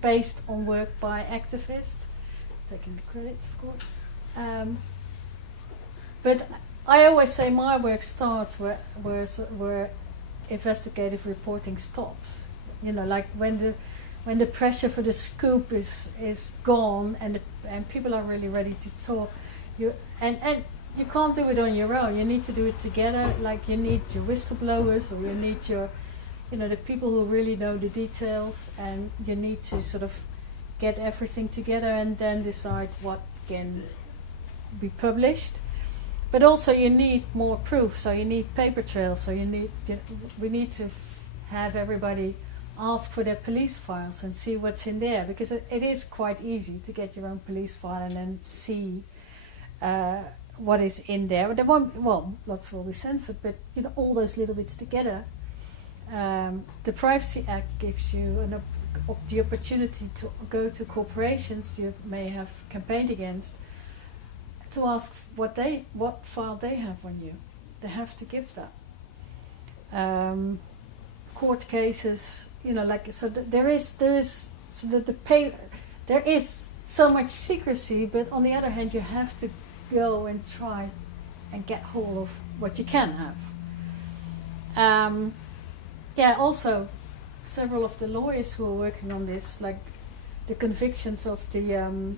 based on work by activists, taking the credits, of course. But I always say my work starts where investigative reporting stops. Like when the pressure for the scoop is gone and people are really ready to talk. And you can't do it on your own. You need to do it together. Like you need your whistleblowers, or you need your, the people who really know the details, and you need to sort of get everything together and then decide what can be published. But also you need more proof, so you need paper trails, so we need to have everybody ask for their police files and see what's in there, because it is quite easy to get your own police file and then see what is in there. But there won't, lots will be censored, but all those little bits together. The Privacy Act gives you the opportunity to go to corporations you may have campaigned against to ask what file they have on you. They have to give that. Court cases, there is so much secrecy, but on the other hand, you have to go and try and get hold of what you can have. Also, several of the lawyers who are working on this, like the convictions of the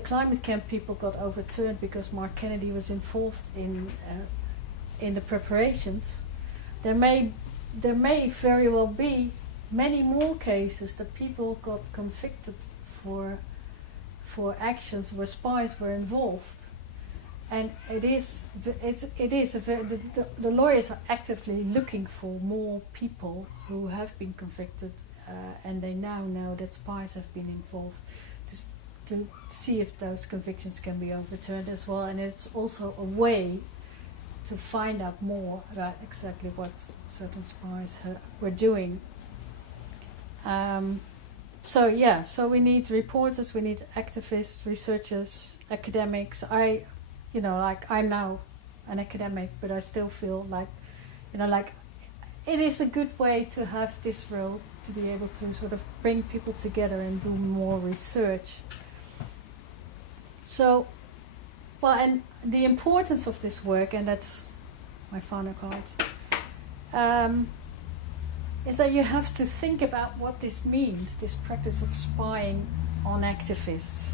climate camp people got overturned because Mark Kennedy was involved in the preparations. There may very well be many more cases that people got convicted for actions where spies were involved, and the lawyers are actively looking for more people who have been convicted, and they now know that spies have been involved, to see if those convictions can be overturned as well. And it's also a way to find out more about exactly what certain spies were doing. So we need reporters, we need activists, researchers, academics. I'm now an academic, but I still feel like, it is a good way to have this role, to be able to sort of bring people together and do more research. So, and the importance of this work, and that's my final cards, is that you have to think about what this means, this practice of spying on activists,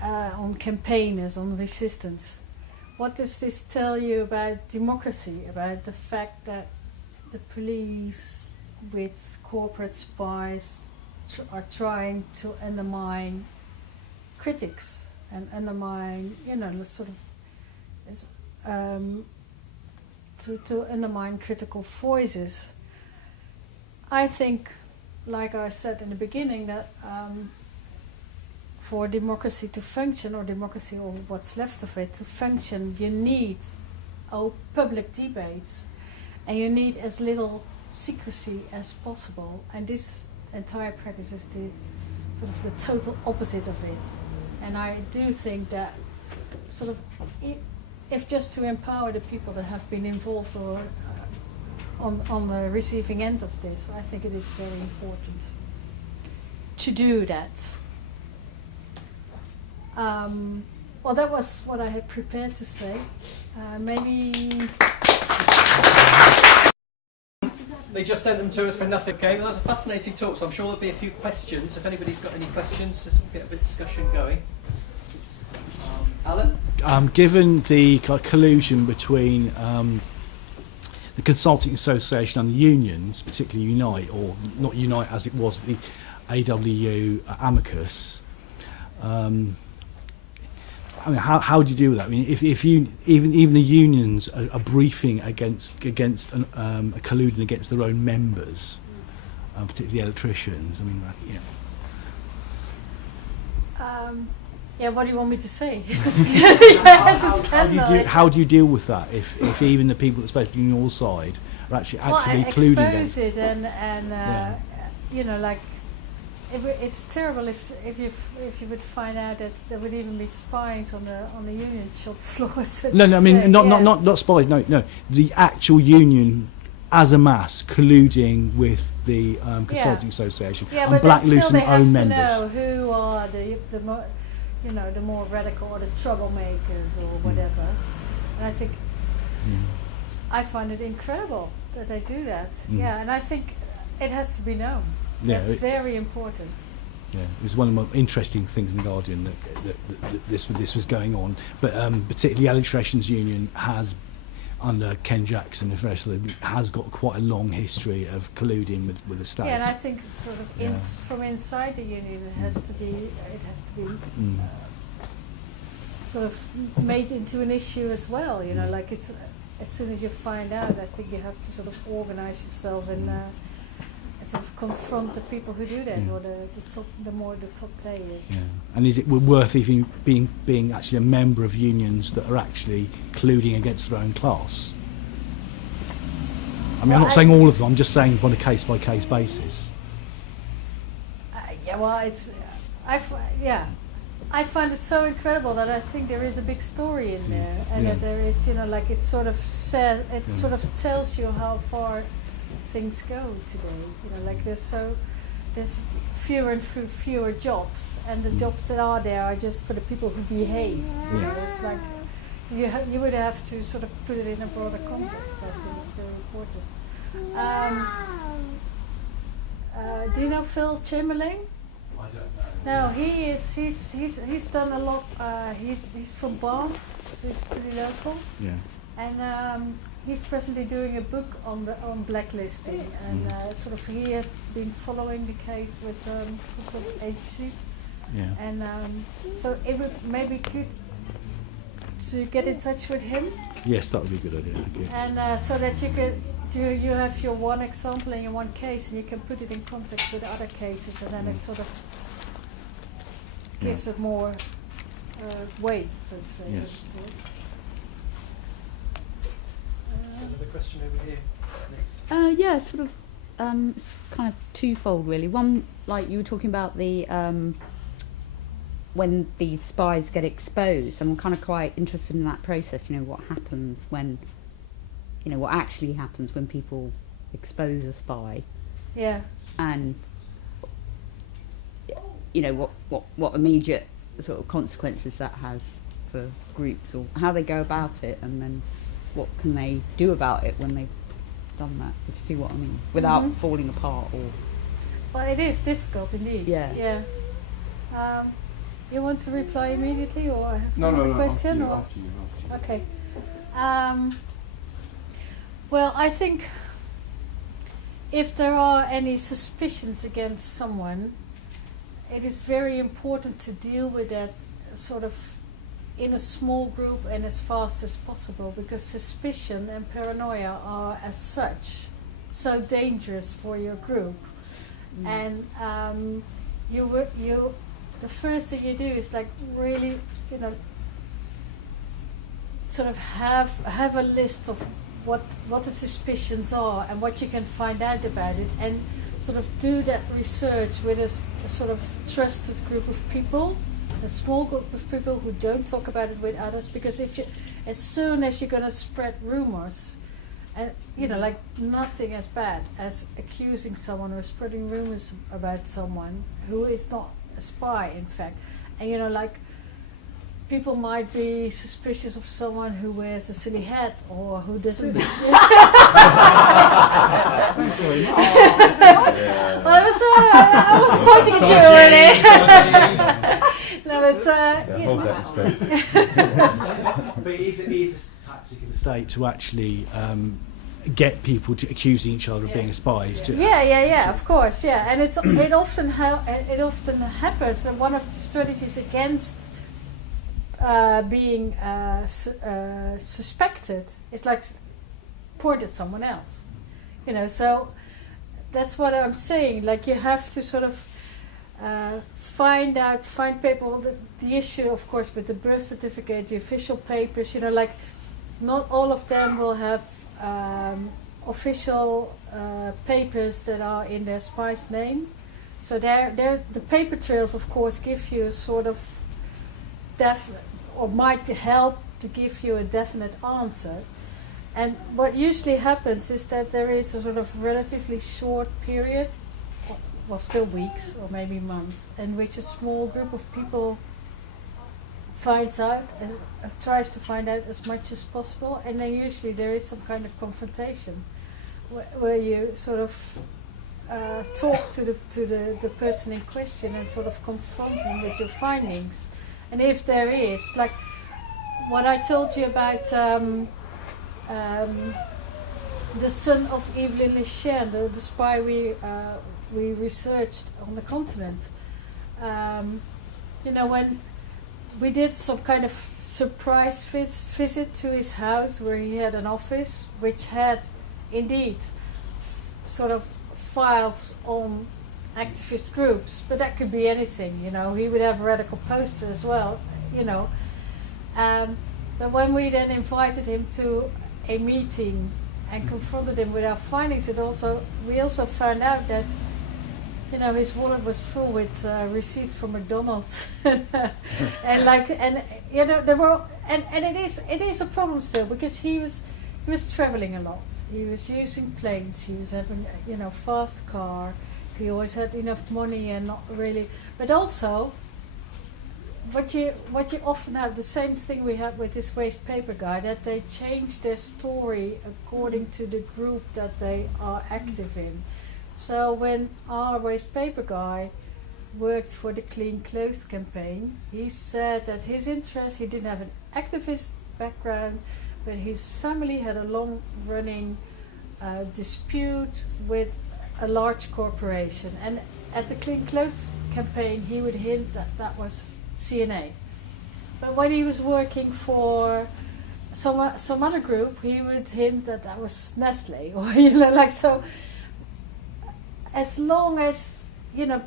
on campaigners, on resistance. What does this tell you about democracy, about the fact that the police with corporate spies are trying to undermine critics and undermine, to undermine critical voices. I think, like I said in the beginning, that for democracy to function, or democracy or what's left of it to function, you need public debates, and you need as little secrecy as possible. And this entire practice is the total opposite of it. And I do think that if just to empower the people that have been involved or on the receiving end of this, I think it is very important to do that. Well, that was what I had prepared to say. Maybe. They just sent them to us for nothing. Okay, well, that was a fascinating talk, so I'm sure there'll be a few questions. If anybody's got any questions, just get a bit of discussion going. Alan? Given the collusion between the Consulting Association and the unions, particularly Unite, or not Unite as it was, but the AWU Amicus, I mean, how do you deal with that? I mean, if you even the unions are briefing against colluding against their own members, particularly electricians. I mean, Yeah, what do you want me to say? It's a scandal. How do you deal with that if even the people, especially on your side, are actually colluding against it and you know, like it's terrible if you would find out that there would even be spies on the union shop floor. So no, I mean not spies. No, the actual union as a mass colluding with the Consulting Association and blacklisting their own members. They have to know who are the more radical or the troublemakers or whatever. And I think I find it incredible that they do that. Yeah, and I think it has to be known. Yeah, it's very important. Yeah, it was one of the more interesting things in the Guardian that this was going on. But particularly the Electricians Union has, under Ken Jackson especially, has got quite a long history of colluding with the state. Yeah, and I think sort of from inside the union it has to be sort of made into an issue as well. You know, like it's as soon as you find out, I think you have to sort of organise yourself and sort of confront the people who do that, or the top players. Yeah. And is it worth even being actually a member of unions that are actually colluding against their own class? I mean, I'm not saying all of them. I'm just saying on a case by case basis. I find it so incredible that I think there is a big story in there, and that there is, like it sort of says, it sort of tells you how far things go today. Like there's fewer and fewer jobs, and the jobs that are there are just for the people who behave. It's like you would have to sort of put it in a broader context. I think it's very important. Do you know Phil Chamberlain? I don't know. No, he's done a lot. He's from Bath, so he's pretty local. Yeah. And he's presently doing a book on blacklisting, and sort of he has been following the case with sort of agency. Yeah. And so it would maybe good to get in touch with him. Yes, that would be a good idea. Thank you. And so that you could. You have your one example in your one case, and you can put it in context with other cases, and then it sort of gives it more weight, so to say. Yes. Another question over here. Next. Yeah, sort of. It's kind of twofold, really. One, like you were talking about the when these spies get exposed. I'm kind of quite interested in that process. What happens when. What actually happens when people expose a spy. Yeah. And what immediate sort of consequences that has for groups, or how they go about it, and then what can they do about it when they've done that, if you see what I mean, without falling apart or... Well, it is difficult indeed. Yeah. Yeah. You want to reply immediately, or have a question? After you. Okay. Well, I think if there are any suspicions against someone, it is very important to deal with that sort of in a small group and as fast as possible, because suspicion and paranoia are as such so dangerous for your group. And the first thing you do is like really, sort of have a list of what the suspicions are and what you can find out about it, and sort of do that research with a sort of trusted group of people, a small group of people who don't talk about it with others, because as soon as you're going to spread rumors, and like nothing as bad as accusing someone or spreading rumors about someone who is not a spy, in fact, and like people might be suspicious of someone who wears a silly hat or who doesn't. Thanks very much. Well, I was pointing at you already. No, but Hold that straight. But it is a tactic of the state to actually get people to accusing each other of being spies. Yeah, of course, yeah, and it often happens. And one of the strategies against being suspected is like point at someone else, So that's what I'm saying. Like you have to sort of find people. The issue, of course, with the birth certificate, the official papers. Like not all of them will have official papers that are in their spy's name. So the paper trails, of course, give you a sort of or might help to give you a definite answer. And what usually happens is that there is a sort of relatively short period, well, still weeks or maybe months, in which a small group of people finds out and tries to find out as much as possible, and then usually there is some kind of confrontation where you sort of talk to the person in question and sort of confront them with your findings. And if there is, like what I told you about the son of Eveline Lubbers, the spy we researched on the continent, when we did some kind of surprise visit to his house where he had an office which had indeed sort of files on activist groups, but that could be anything, he would have a radical poster as well, but when we then invited him to a meeting and confronted him with our findings, we also found out that his wallet was full with receipts from McDonald's, and it is a problem still, because he was traveling a lot. He was using planes. He was having fast car. He always had enough money and not really. But also, what you often have, the same thing we had with this waste paper guy, that they change their story according to the group that they are active in. So when our waste paper guy worked for the Clean Clothes campaign, he said that his interest, he didn't have an activist background, but his family had a long-running dispute with a large corporation. And at the Clean Clothes campaign, he would hint that that was CNA. But when he was working for some other group, he would hint that that was Nestle, or so. As long as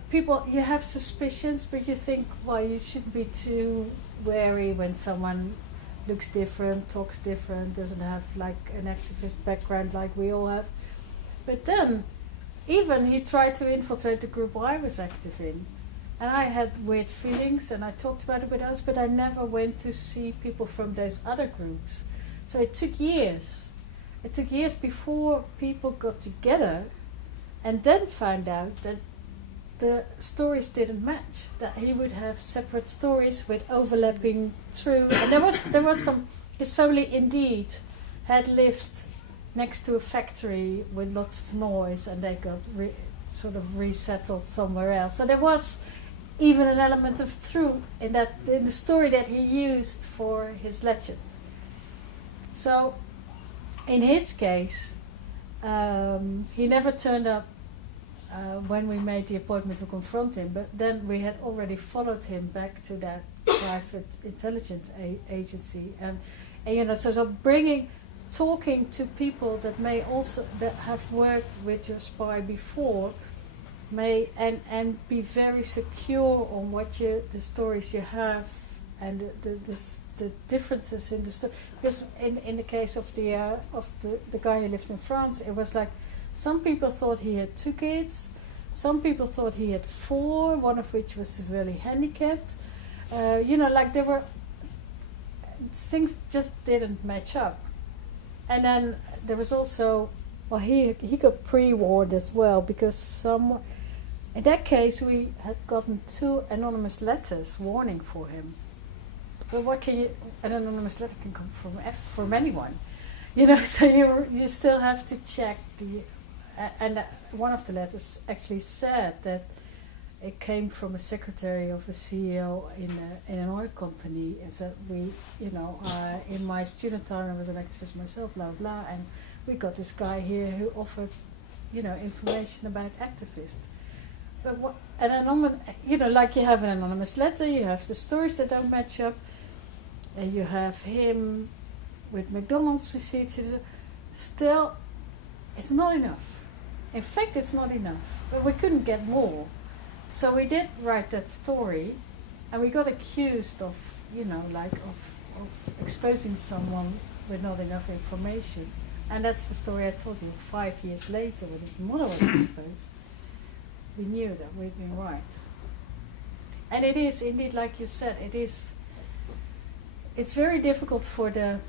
people, you have suspicions, but you think, well, you shouldn't be too wary when someone looks different, talks different, doesn't have like an activist background like we all have. But then, even he tried to infiltrate the group I was active in, and I had weird feelings, and I talked about it with others, but I never went to see people from those other groups. So it took years. It took years before people got together and then found out that the stories didn't match, that he would have separate stories with overlapping through. And there was some, his family indeed had lived next to a factory with lots of noise, and they got sort of resettled somewhere else. So there was even an element of truth in the story that he used for his legend. So in his case, he never turned up when we made the appointment to confront him, but then we had already followed him back to that private intelligence agency, and so talking to people that that have worked with your spy before, and be very secure on the stories you have and the differences in the story. Because in the case of the guy who lived in France, it was like, some people thought he had 2 kids, some people thought he had 4, one of which was severely handicapped. There were things just didn't match up. And then there was also, well, he got pre-warned as well, because in that case we had gotten 2 anonymous letters warning for him. but what can you? An anonymous letter can come from anyone, you know. So you still have to check and one of the letters actually said that it came from a secretary of a CEO in an oil company, and said in my student time I was an activist myself, blah blah, and we got this guy here who offered, information about activists. But like you have an anonymous letter, you have the stories that don't match up, and you have him with McDonald's receipts. Still, it's not enough. In fact, it's not enough. But we couldn't get more. So we did write that story, and we got accused of, of exposing someone with not enough information. And that's the story I told you 5 years later when his mother was exposed. We knew that we'd been right. And it is indeed, like you said, it's very difficult for the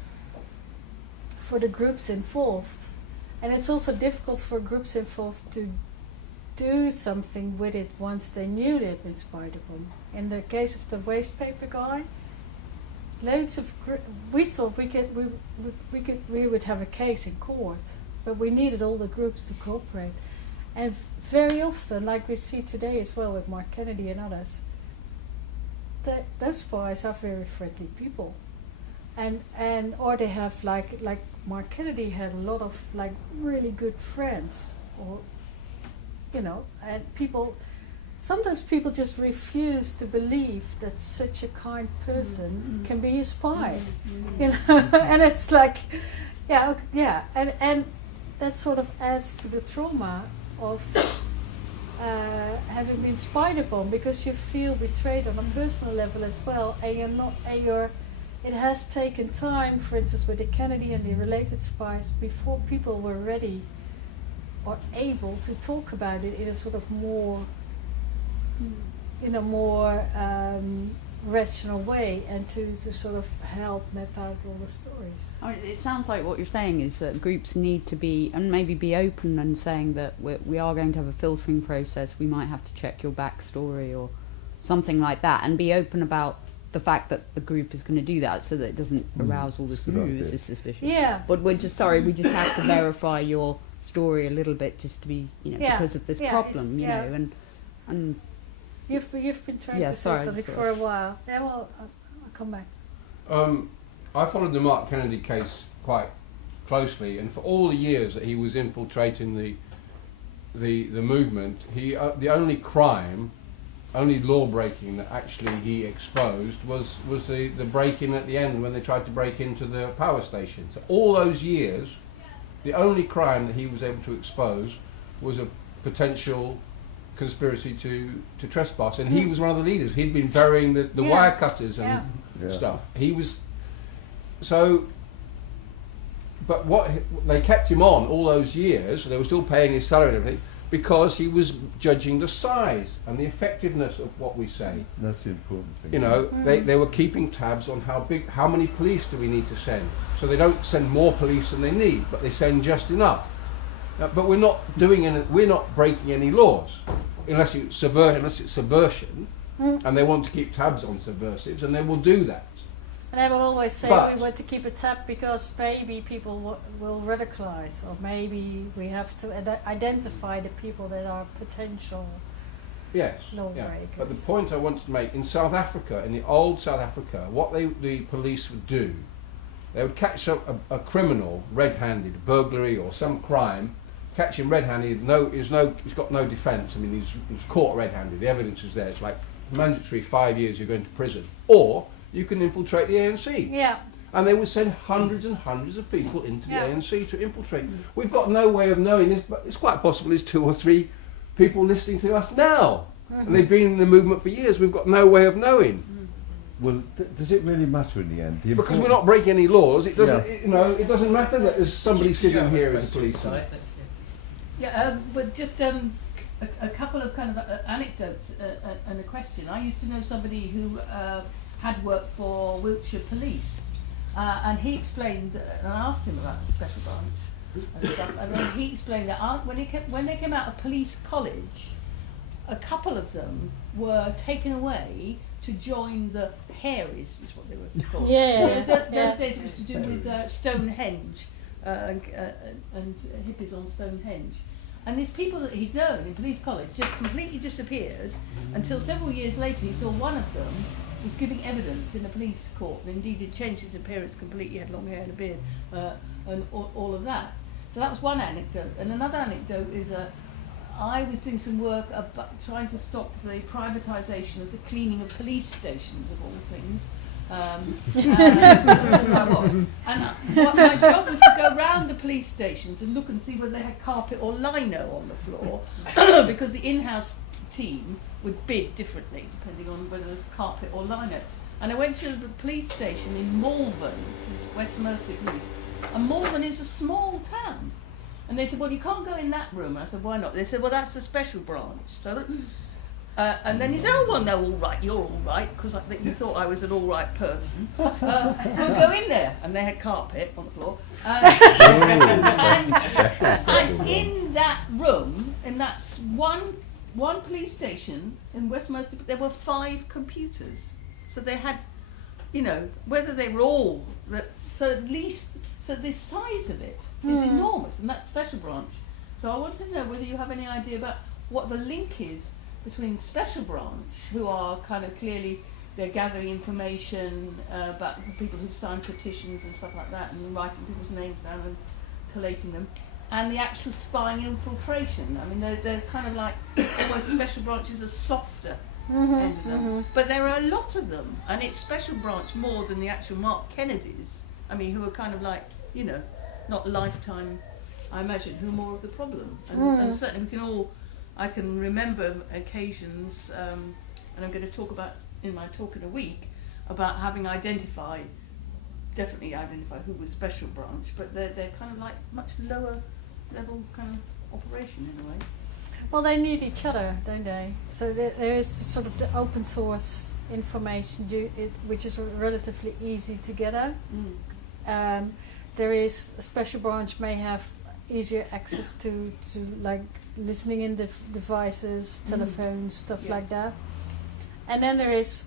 groups involved. And it's also difficult for groups involved to do something with it once they knew they'd been spied upon. In the case of the waste paper guy, we thought we would have a case in court, but we needed all the groups to cooperate. And very often, like we see today as well with Mark Kennedy and others, those spies are very friendly people, or they have like Mark Kennedy had a lot of really good friends, or and sometimes people just refuse to believe that such a kind person can be a spy, and it's like, and that sort of adds to the trauma of having been spied upon, because you feel betrayed on a personal level as well, it has taken time, for instance with the Kennedy and the related spies, before people were ready or able to talk about it in a sort of more rational way, and to sort of help map out all the stories. It sounds like what you're saying is that groups need to be, and maybe be open and saying that we are going to have a filtering process, we might have to check your backstory or something like that, and be open about the fact that the group is going to do that, so that it doesn't arouse all this suspicion. Yeah. But we just have to verify your story a little bit, just to be, because of this problem, and You've been trying to say something for a while. Yeah, well, I'll come back. I followed the Mark Kennedy case quite closely, and for all the years that he was infiltrating the movement, the only law breaking that actually he exposed was the break-in at the end when they tried to break into the power station. So all those years, the only crime that he was able to expose was a potential conspiracy to trespass, and he was one of the leaders. He'd been burying the wire cutters and stuff. He was but what they kept him on all those years, they were still paying his salary and everything, because he was judging the size and the effectiveness of what we say. That's the important thing. They were keeping tabs on how many police do we need to send. So they don't send more police than they need, but they send just enough. But we're not breaking any laws, unless it's subversion, and they want to keep tabs on subversives, and they will do that. And I will always say we want to keep a tab because maybe people will radicalize, or maybe we have to identify the people that are potential lawbreakers. But the point I wanted to make, in South Africa, in the old South Africa, what the police would do, they would catch a criminal red-handed, burglary or some crime, catch him red-handed. He's got no defence. I mean, he's caught red-handed. The evidence is there. It's like mandatory 5 years. You're going to prison, or you can infiltrate the ANC. Yeah. And they would send hundreds and hundreds of people into the ANC to infiltrate. We've got no way of knowing this, but it's quite possible there's 2 or 3 people listening to us now, and they've been in the movement for years. We've got no way of knowing. Well, does it really matter in the end? Because we're not breaking any laws. It doesn't. It doesn't matter that there's somebody sitting here as a policeman. But just a couple of kind of anecdotes and a question. I used to know somebody who had worked for Wiltshire Police, and he explained, and I asked him about the special branch and stuff, and then he explained that when they came out of police college, a couple of them were taken away to join the Harries, is what they were called. Yeah. Those days it was to do with Stonehenge and hippies on Stonehenge. And these people that he'd known in police college just completely disappeared until several years later he saw one of them was giving evidence in a police court, and indeed he'd changed his appearance completely, had long hair and a beard, and all of that. So that was one anecdote. And another anecdote is I was doing some work about trying to stop the privatisation of the cleaning of police stations, of all things. I was. And what my job was to go round the police stations and look and see whether they had carpet or lino on the floor, because the in-house team would bid differently depending on whether there's carpet or lino. And I went to the police station in Malvern, this is West Mercia Police, and Malvern is a small town. And they said, well, you can't go in that room. And I said, why not? They said, well, that's the special branch. So, and then he said, oh, well, no, all right, you're all right, because you thought I was an all right person. We'll go in there. And they had carpet on the floor. And in that room, in that one police station in West Mercia, there were 5 computers. So they had, whether they were all, so at least, so the size of it is enormous, and that's special branch. So I wanted to know whether you have any idea about what the link is between special branch, who are kind of clearly, they're gathering information about the people who've signed petitions and stuff like that, and writing people's names down and collating them, and the actual spying infiltration. I mean, they're kind of like, almost special branches are softer end of them. But there are a lot of them, and it's special branch more than the actual Mark Kennedys, I mean, who are kind of like, not lifetime, I imagine, who are more of the problem. And certainly we can all, I can remember occasions, and I'm going to talk about in my talk in a week, about having definitely identify who was special branch, but they're kind of like much lower level kind of operation in a way. Well, they need each other, don't they? So there is the sort of the open source information, which is relatively easy to get at. There is a special branch may have easier access to like listening in devices, telephones, stuff like that. And then there is,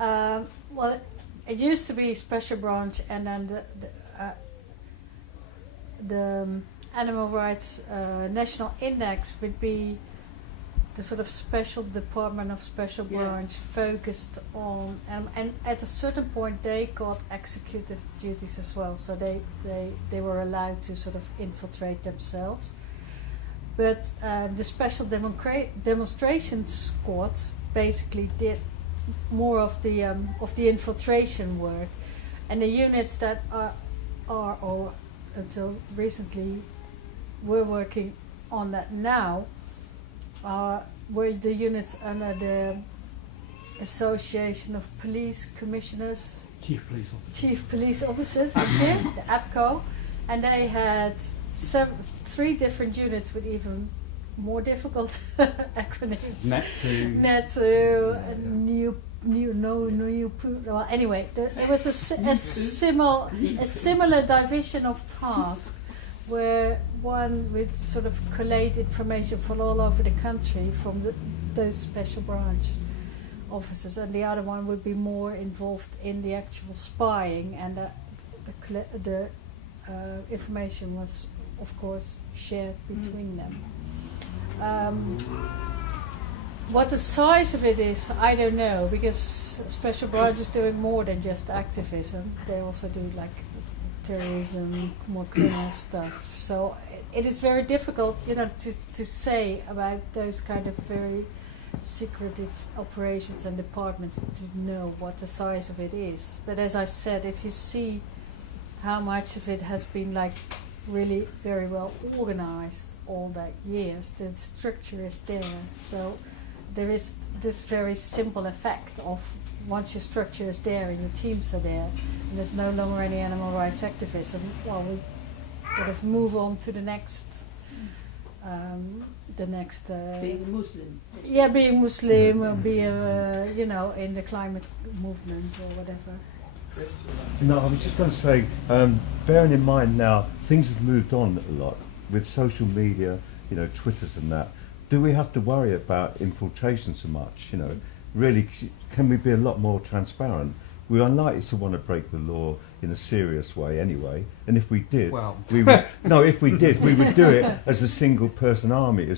it used to be special branch, and then the Animal Rights National Index would be the sort of special department of special branch focused on, and at a certain point they got executive duties as well, so they were allowed to sort of infiltrate themselves. But the special demonstration squad basically did more of the infiltration work, and the units that are or until recently were working on that now were the units under the Association of Police Commissioners, Chief Police Officers, the APCO, and they had 3 different units with even more difficult acronyms. NETU, well, anyway, there was a similar division of task, where one would sort of collate information from all over the country from those special branch officers, and the other one would be more involved in the actual spying, and the information was, of course, shared between them. What the size of it is, I don't know, because special branch is doing more than just activism. They also do like terrorism, more criminal stuff. So it is very difficult, to say about those kind of very secretive operations and departments to know what the size of it is. But as I said, if you see how much of it has been like really very well organized all that years, the structure is there. So there is this very simple effect of once your structure is there and your teams are there, and there's no longer any animal rights activism, well, we sort of move on to the next. Being Muslim. Yeah, being Muslim, or be in the climate movement or whatever. Chris, No, I was just going to say, bearing in mind now, things have moved on a lot with social media, Twitters and that. Do we have to worry about infiltration so much? really, can we be a lot more transparent? We're unlikely to want to break the law in a serious way anyway, and if we did, Well. we would, no, if we did, we would do it as a single person army,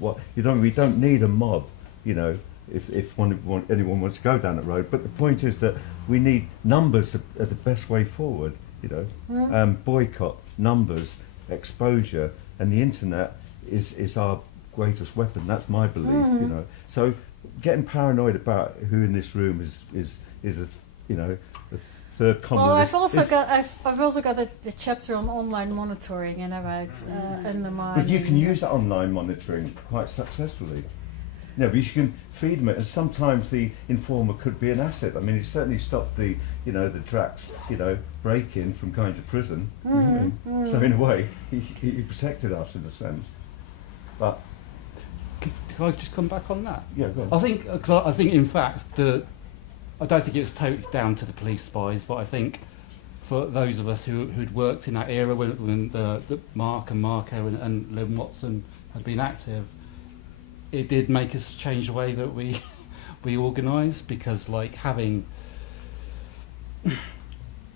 we don't need a mob, you know, if anyone wants to go down that road. But the point is that we need numbers are the best way forward, you know. Boycott, numbers, exposure, and the internet is our greatest weapon. That's my belief, you know. So getting paranoid about who in this room is a, you know, a third communist. Well, I've also got a chapter on online monitoring and about undermining. But you can use that online monitoring quite successfully. No, but you can feed them it, and sometimes the informer could be an asset. I mean, it certainly stopped the Drax, break-in from going to prison. So in a way, he protected us in a sense. But Can I just come back on that? yeah, go on. I think in fact I don't think it was totally down to the police spies, but I think for those of us who'd worked in that era when the Mark and Marco and Lynn Watson had been active, it did make us change the way that we organised, because like having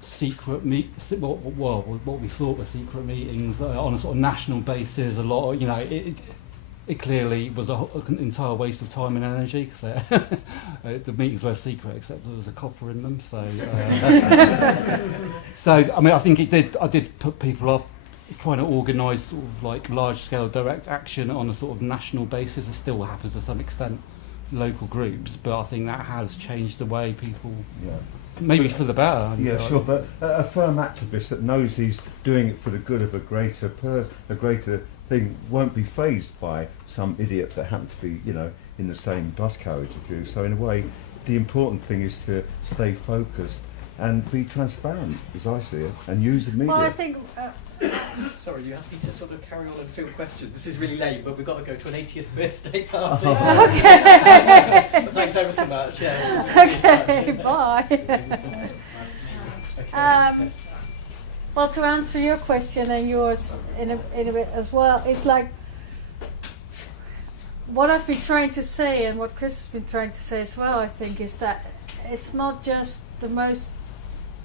secret what we thought were secret meetings on a sort of national basis, a lot of, it clearly was an entire waste of time and energy, because the meetings were secret except there was a copper in them. So, I mean, I think I did put people off trying to organise sort of like large-scale direct action on a sort of national basis. It still happens to some extent, local groups, but I think that has changed the way people. Yeah. Maybe for the better. Yeah, sure. But a firm activist that knows he's doing it for the good of a greater thing won't be fazed by some idiot that happened to be, in the same bus carriage as you. So in a way, the important thing is to stay focused and be transparent, as I see it, and use the media. Well, I think. Sorry, you have to sort of carry on and field questions. This is really late, but we've got to go to an 80th birthday party. Okay. But thanks ever so much. Yeah. Okay. Bye. Well, to answer your question and yours in a bit as well, it's like what I've been trying to say, and what Chris has been trying to say as well, I think, is that it's not just the most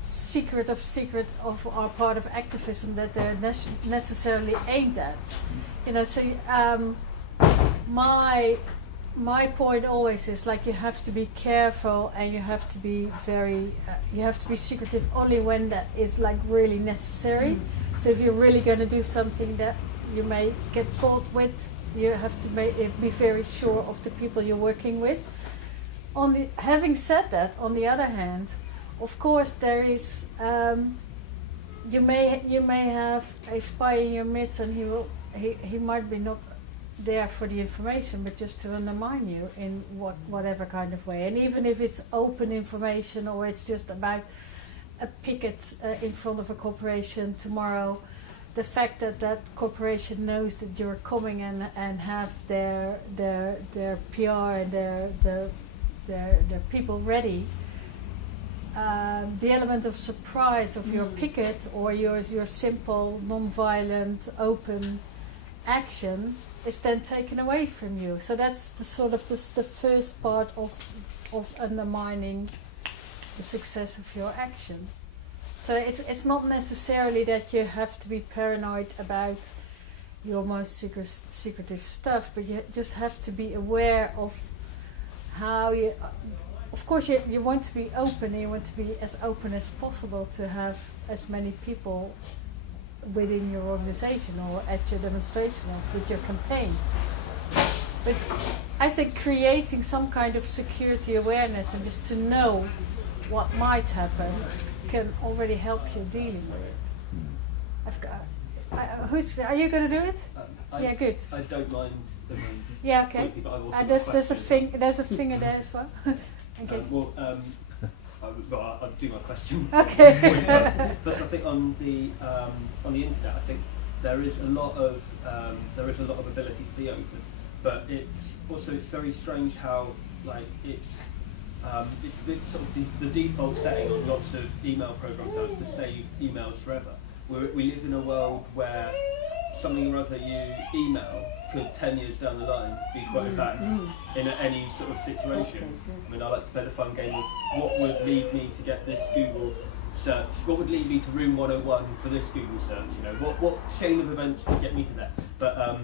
secret of our part of activism that they're necessarily aimed at. So my point always is like you have to be careful, and you have to be secretive only when that is like really necessary. So if you're really going to do something that you may get caught with, you have to be very sure of the people you're working with. Having said that, on the other hand, of course there is you may have a spy in your midst, and he might be not there for the information, but just to undermine you in whatever kind of way. And even if it's open information, or it's just about a picket in front of a corporation tomorrow, the fact that corporation knows that you're coming and have their PR and their people ready, the element of surprise of your picket or your simple, non-violent, open action is then taken away from you. So that's the first part of undermining the success of your action. So it's not necessarily that you have to be paranoid about your most secretive stuff, but you just have to be aware of how you. Of course, you want to be open, and you want to be as open as possible to have as many people within your organization or at your demonstration or with your campaign. But I think creating some kind of security awareness and just to know what might happen can already help you dealing with it. Are you going to do it? Yeah, good. I don't mind the room. Yeah, okay. But I've also There's a finger there as well. Okay. I'll do my question. Okay. First, I think on the internet, I think there is a lot of ability to be open, but it's very strange how it's sort of the default setting of lots of email programs now is to save emails forever. We live in a world where something or other you email could 10 years down the line be quoted back in any sort of situation. I mean, I like to play the fun game of what would lead me to get this Google search, what would lead me to Room 101 for this Google search, you know, what chain of events would get me to there. But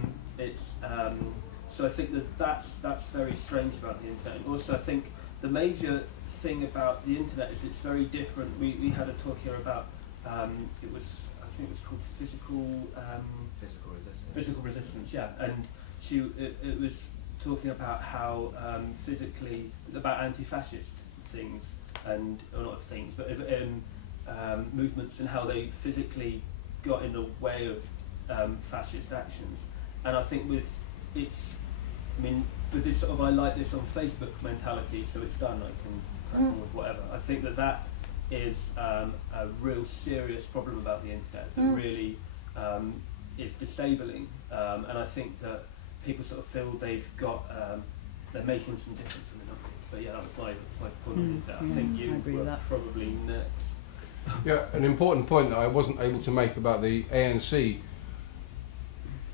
so I think that's very strange about the internet. And also I think the major thing about the internet is it's very different. We had a talk here about, I think it was called physical resistance, yeah. And it was talking about how about anti-fascist things, and or not things, but movements, and how they physically got in the way of fascist actions. And I think with this sort of I like this on Facebook mentality, so it's done, I can crack on with whatever. I think that is a real serious problem about the internet that really is disabling, and I think that people sort of feel they've got they're making some difference in the number. But yeah, that was my point on the internet. I think you were probably next. Yeah, an important point that I wasn't able to make about the ANC.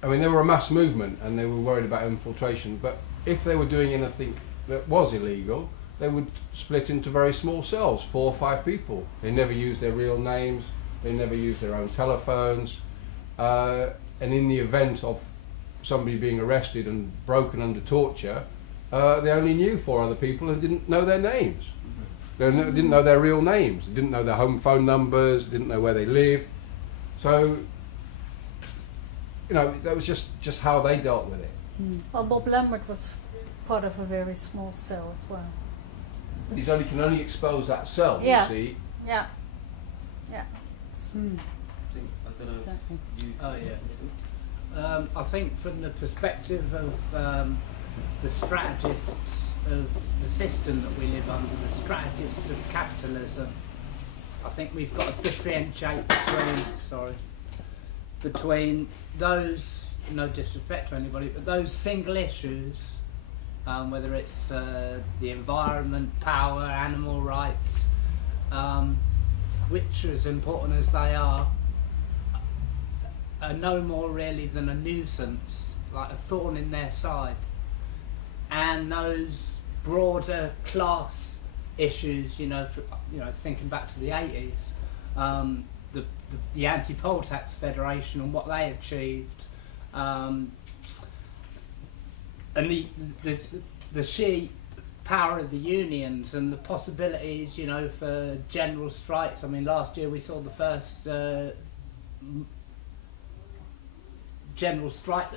I mean, they were a mass movement and they were worried about infiltration, but if they were doing anything that was illegal, they would split into very small cells, 4 or 5 people. They never used their real names, they never used their own telephones, and in the event of somebody being arrested and broken under torture, they only knew 4 other people and didn't know their names. They didn't know their real names, they didn't know their home phone numbers, didn't know where they lived. So, you know, that was just how they dealt with it. Well, Bob Lambert was part of a very small cell as well. He can only expose that cell, Yeah. you see. Yeah. Yeah. I don't know. Exactly. Oh yeah. I think from the perspective of the strategists of the system that we live under, the strategists of capitalism, I think we've got to differentiate between those, no disrespect to anybody, but those single issues, whether it's the environment, power, animal rights, which as important as they are no more really than a nuisance, like a thorn in their side. And those broader class issues, thinking back to the 80s, the Anti-Poll Tax Federation and what they achieved, and the sheer power of the unions and the possibilities, for general strikes. I mean, last year we saw the first general strike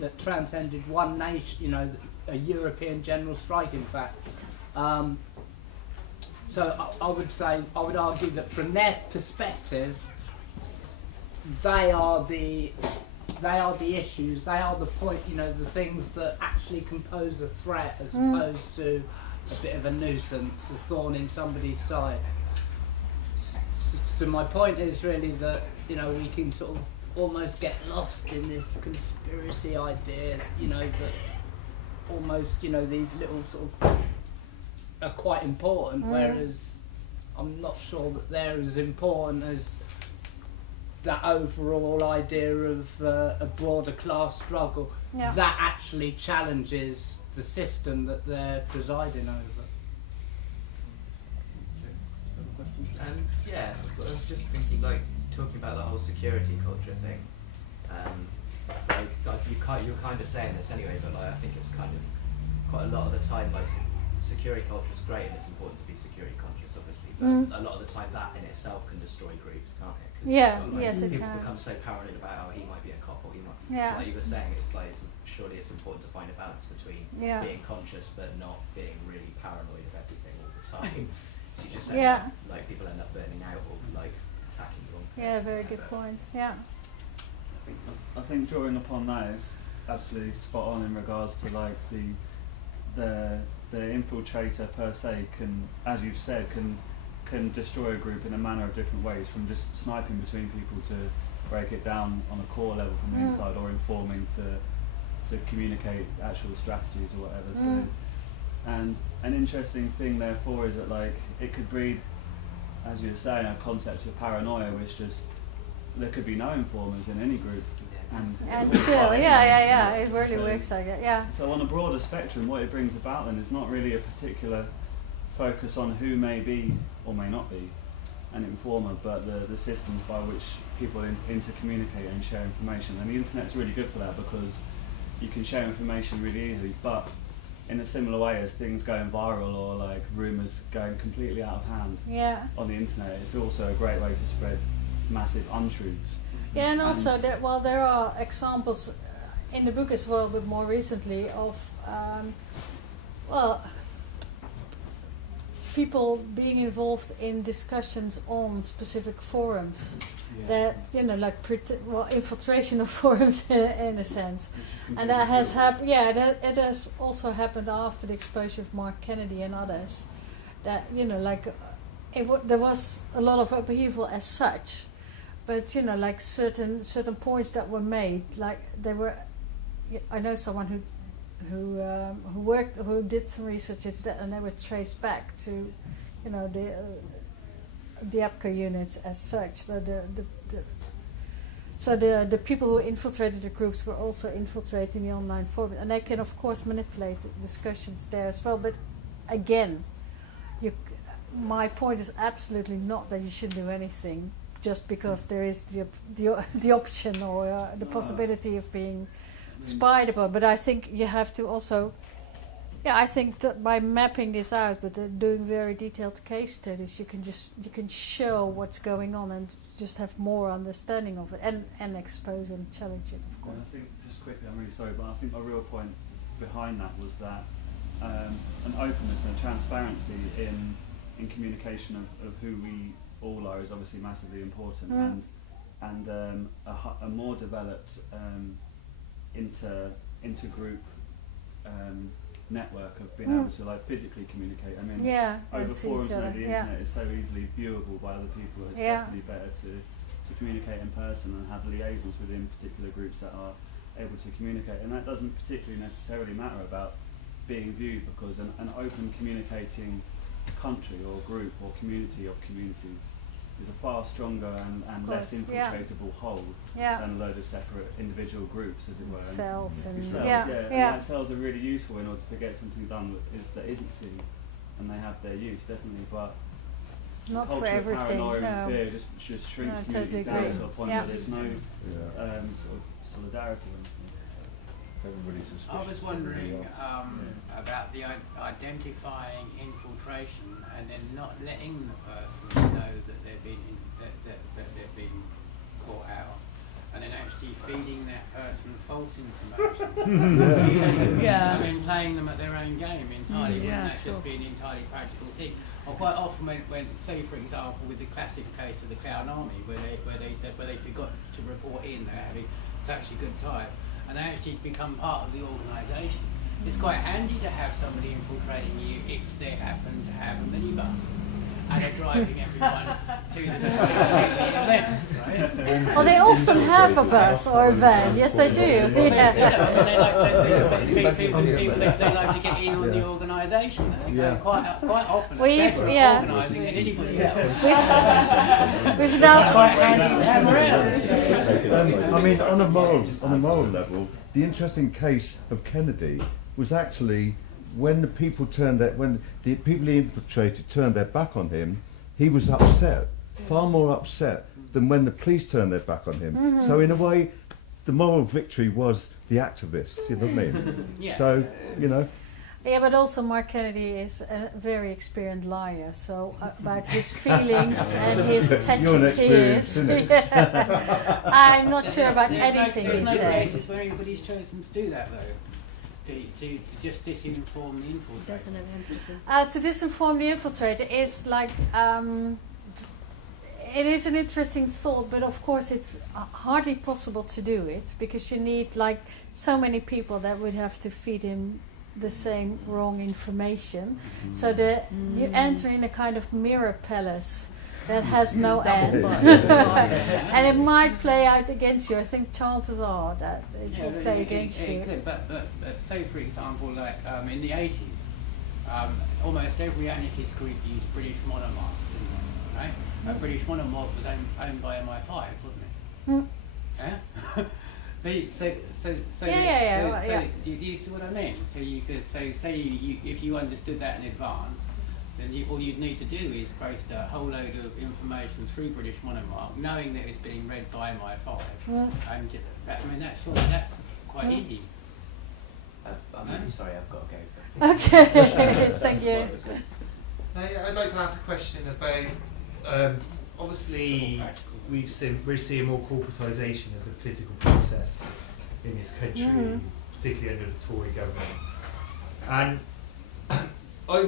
that transcended one nation, a European general strike, in fact. So I would argue that from their perspective, they are the issues, they are the point, the things that actually compose a threat, as opposed to a bit of a nuisance, a thorn in somebody's side. So my point is really that, we can sort of almost get lost in this conspiracy idea, that almost, these little sort of are quite important, whereas I'm not sure that they're as important as that overall idea of a broader class struggle that actually challenges the system that they're presiding over. Yeah, I was just thinking, talking about the whole security culture thing. You're kind of saying this anyway, but I think it's kind of quite a lot of the time, security culture is great and it's important to be security conscious, obviously, but a lot of the time that in itself can destroy groups, can't it? Yes, it people can. become so paranoid about how he might be a cop or he might. Yeah. So like you were saying, surely it's important to find a balance between being conscious but not being really paranoid of everything all the time. So you just end up, people end up burning out or attacking the wrong person. Yeah, very good point. Yeah. I think drawing upon that is absolutely spot on in regards to the infiltrator per se can, as you've said, can destroy a group in a manner of different ways, from just sniping between people to break it down on a core level from the inside, or informing to communicate actual strategies or whatever. So, and an interesting thing therefore is that it could breed, as you were saying, a concept of paranoia, which just there could be no informers in any group, and still, yeah, it really works like that, yeah. So on a broader spectrum, what it brings about then is not really a particular focus on who may be or may not be an informer, but the systems by which people intercommunicate and share information. And the internet's really good for that because you can share information really easily, but in a similar way as things going viral or like rumours going completely out of hand on the internet, it's also a great way to spread massive untruths. Yeah, and also there are examples in the book as well, but more recently of people being involved in discussions on specific forums. That like infiltration of forums in a sense, and that has happened. Yeah, it has also happened after the exposure of Mark Kennedy and others. That there was a lot of upheaval as such, but certain points that were made, like they were. I know someone who did some research into that, and they were traced back to, the APCA units as such. So the people who infiltrated the groups were also infiltrating the online forum, and they can of course manipulate the discussions there as well. But again, my point is absolutely not that you shouldn't do anything just because there is the option or the possibility of being spied upon. But I think you have to also. Yeah, I think that by mapping this out, but doing very detailed case studies, you can show what's going on and just have more understanding of it and expose and challenge it, of course. And I think, just quickly, I'm really sorry, but I think my real point behind that was that an openness and a transparency in communication of who we all are is obviously massively important, and a more developed intergroup network of being able to physically communicate. I mean, over forums and the internet is so easily viewable by other people. It's definitely better to communicate in person and have liaisons within particular groups that are able to communicate. And that doesn't particularly necessarily matter about being viewed, because an open communicating country or group or community of communities is a far stronger and less infiltratable whole than a load of separate individual groups, as it were. Cells and cells are really useful in order to get something done that isn't seen, and they have their use definitely, but not the for culture of everything. paranoia and fear just shrinks communities down to a point where there's no sort of solidarity or anything. Everybody's suspicious. I was wondering about the identifying infiltration and then not letting the person know that they've been that they've been caught out, and then actually feeding that person false information. I mean, playing them at their own game entirely. Wouldn't that just be an entirely practical thing? Or quite often when say for example with the classic case of the Clown Army, where they forgot to report in they're having such a good time, and they actually become part of the organisation. It's quite handy to have somebody infiltrating you if they happen to have a minibus and are driving everyone to the event, right? Well, they often have a bus or a van. Yes, they do. They like to get in on the organisation. They go quite often. Better at organising than anybody else. We've now quite handy to have around. I mean, on a moral level, the interesting case of Kennedy was actually when the people he infiltrated turned their back on him. He was upset, far more upset than when the police turned their back on him. So in a way, the moral victory was the activists. You know what I mean? So Yeah, but also Mark Kennedy is a very experienced liar, so about his feelings and his tears, I'm not sure about anything he says. There's no basis where anybody's chosen to do that though. To just disinform the infiltrator. To disinform the infiltrator is like it is an interesting thought, but of course it's hardly possible to do it because you need like so many people that would have to feed him the same wrong information. So you enter in a kind of mirror palace that has no end. And it might play out against you. I think chances are that it will play against you. But say for example, like in the 80s, almost every anarchist group used British monomark, didn't they? Right? British monomark was owned by MI5, wasn't it? Yeah? So do you see what I mean? So you could say if you understood that in advance, then all you'd need to do is post a whole load of information through British Monomark, knowing that it's being read by MI5, and that's quite easy. I'm really sorry, I've got to go. Okay, thank you. I'd like to ask a question about, obviously we're seeing more corporatisation of the political process in this country, particularly under the Tory government. And I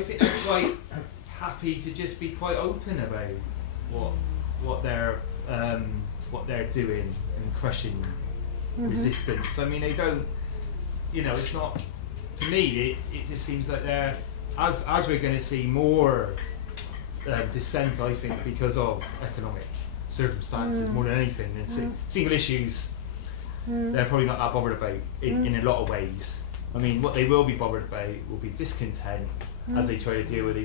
think they're quite happy to just be quite open about what they're doing and crushing resistance. I mean, they don't, it's not, to me, it just seems like they're, as we're going to see more dissent, I think, because of economic circumstances more than anything, and single issues, they're probably not that bothered about in a lot of ways. I mean, what they will be bothered about will be discontent as they try to deal with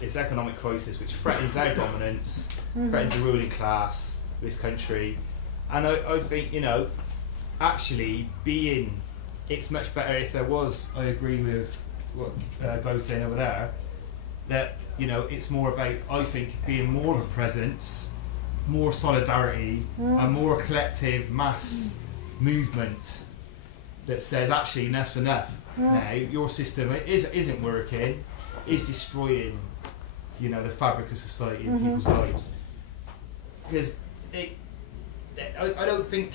this economic crisis, which threatens their dominance, threatens the ruling class, this country. And I think, actually it's much better if there was, I agree with what Guy was saying over there, that, it's more about, I think, being more of a presence, more solidarity, and more collective mass movement that says, actually, enough's enough. Now, your system isn't working, is destroying, the fabric of society and people's lives. Because I don't think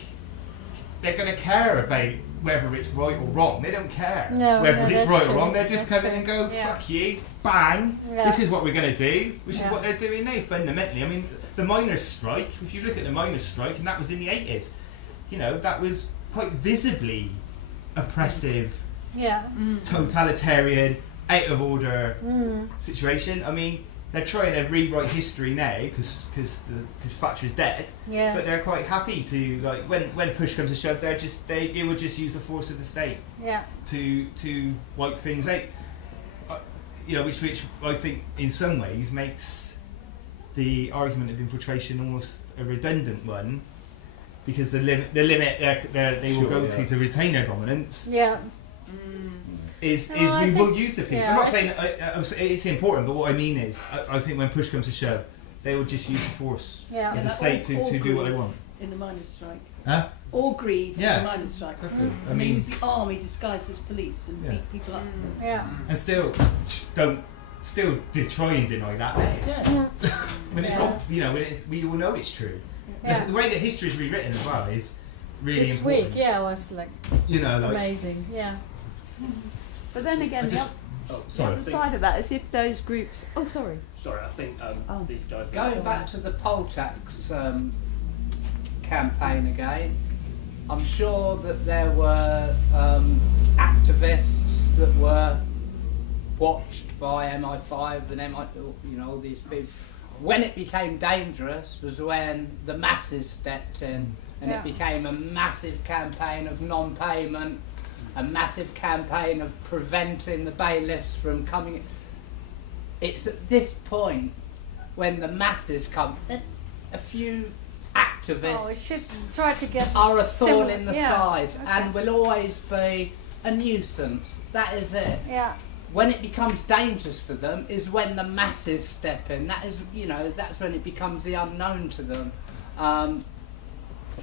they're going to care about whether it's right or wrong. They don't care whether it's right or wrong. They're just come in and go, fuck you, bang, this is what we're going to do, which is what they're doing now, fundamentally. I mean, the miners' strike, if you look at the miners' strike, and that was in the 80s, that was quite visibly oppressive, totalitarian, out of order situation. I mean, they're trying to rewrite history now because Thatcher's dead. But they're quite happy to, like, when push comes to shove, they would just use the force of the state to wipe things out. Which I think in some ways makes the argument of infiltration almost a redundant one, because the limit they will go to retain their dominance is we will use the police. I'm not saying it's important, but what I mean is I think when push comes to shove, they will just use the force of the state to do what they want. In the miners' strike. Huh? Or greed in the miners' strike. Exactly. And they use the army disguised as police and beat people up. And still try and deny that. When it's not, we all know it's true. The way that history is rewritten as well is really important. This week, was like amazing. But then again, the other side of that is if those groups. Oh, sorry. Sorry, I think these guys. Going back to the poll tax campaign again, I'm sure that there were activists that were watched by MI5 and all these people. When it became dangerous was when the masses stepped in, and it became a massive campaign of non-payment, a massive campaign of preventing the bailiffs from coming in. It's at this point when the masses come, a few activists are a thorn in the side and will always be a nuisance. That is it. When it becomes dangerous for them is when the masses step in. That is, that's when it becomes the unknown to them.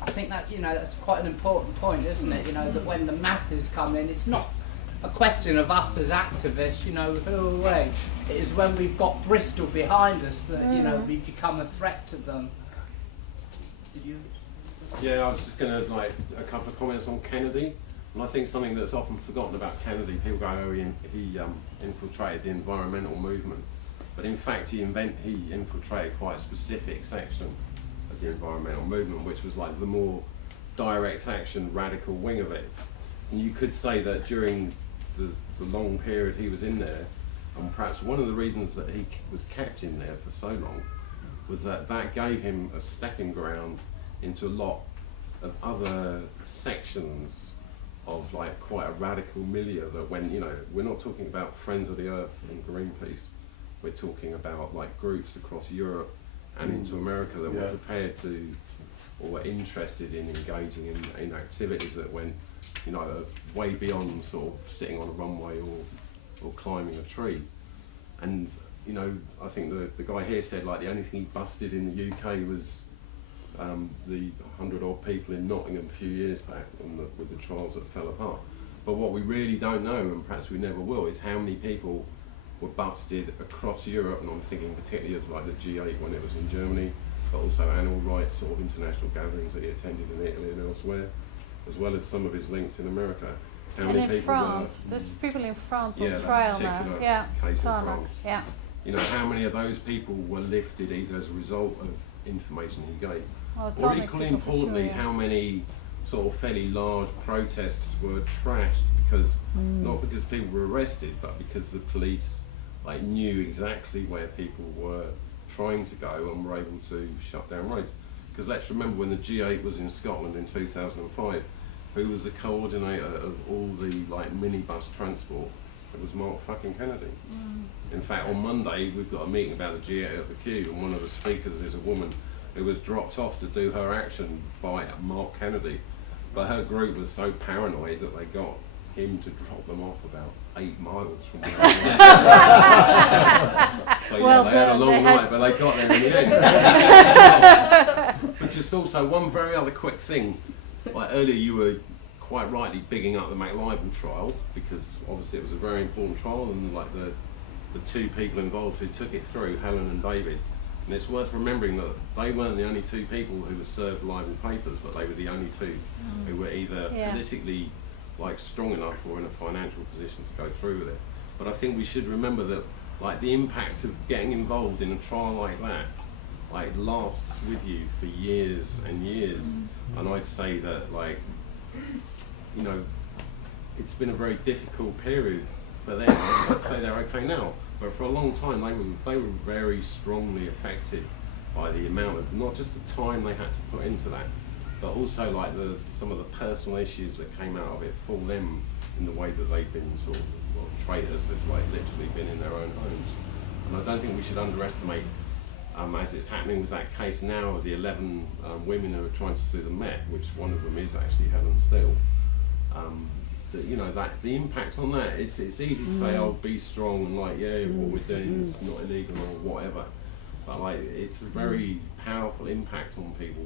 I think that, that's quite an important point, isn't it? That when the masses come in, it's not a question of us as activists, who are we? It is when we've got Bristol behind us that, we become a threat to them. Did you? Yeah, I was just going to, a couple of comments on Kennedy. And I think something that's often forgotten about Kennedy, people go, oh, he infiltrated the environmental movement. But in fact, he infiltrated quite a specific section of the environmental movement, which was like the more direct action, radical wing of it. And you could say that during the long period he was in there, and perhaps one of the reasons that he was kept in there for so long was that gave him a stepping ground into a lot of other sections of quite a radical milieu that when, we're not talking about Friends of the Earth and Greenpeace, we're talking about groups across Europe and into America that were prepared to, or were interested in engaging in activities that went, you know, way beyond sort of sitting on a runway or climbing a tree. And, you know, I think the guy here said, like, the only thing he busted in the UK was the 100 odd people in Nottingham a few years back with the trials that fell apart. But what we really don't know, and perhaps we never will, is how many people were busted across Europe, and I'm thinking particularly of like the G8 when it was in Germany, but also animal rights sort of international gatherings that he attended in Italy and elsewhere, as well as some of his links in America. How and many in people France, were, there's people in France yeah, on trial that now. particular Yeah, case in tarmac. France. Yeah. You know, how many of those people were lifted either as a result of information he gave, Well, or tarmac equally people for importantly, sure, yeah. how many sort of fairly large protests were trashed because, not because people were arrested, but because the police like knew exactly where people were trying to go and were able to shut down roads. Because let's remember when the G8 was in Scotland in 2005, who was the coordinator of all the like minibus transport? It was Mark fucking Kennedy. In fact, on Monday we've got a meeting about the G8 at the Q, and one of the speakers is a woman who was dropped off to do her action by Mark Kennedy. But her group was so paranoid that they got him to drop them off about 8 miles from where they were. So yeah, Well, they had a long they had night, but they got there in the end. But just also one very other quick thing, like earlier you were quite rightly bigging up the McLibel trial, because obviously it was a very important trial, and like the two people involved who took it through, Helen and David. And it's worth remembering that they weren't the only two people who were served libel papers, but they were the only two who were either politically like strong enough or in a financial position to go through with it. But I think we should remember that like the impact of getting involved in a trial like that like lasts with you for years and years. And I'd say that like, you know, it's been a very difficult period for them. I'd say they're okay now, but for a long time they were very strongly affected by the amount of not just the time they had to put into that, but also like some of the personal issues that came out of it for them in the way that they've been sort of traitors. They've like literally been in their own homes. And I don't think we should underestimate, as it's happening with that case now of the 11 women who are trying to sue the Met, which one of them is actually Helen Steele. That, you know, that the impact on that, it's easy to say, oh, be strong and like, yeah, what we're doing is not illegal or whatever. But like, it's a very powerful impact on people,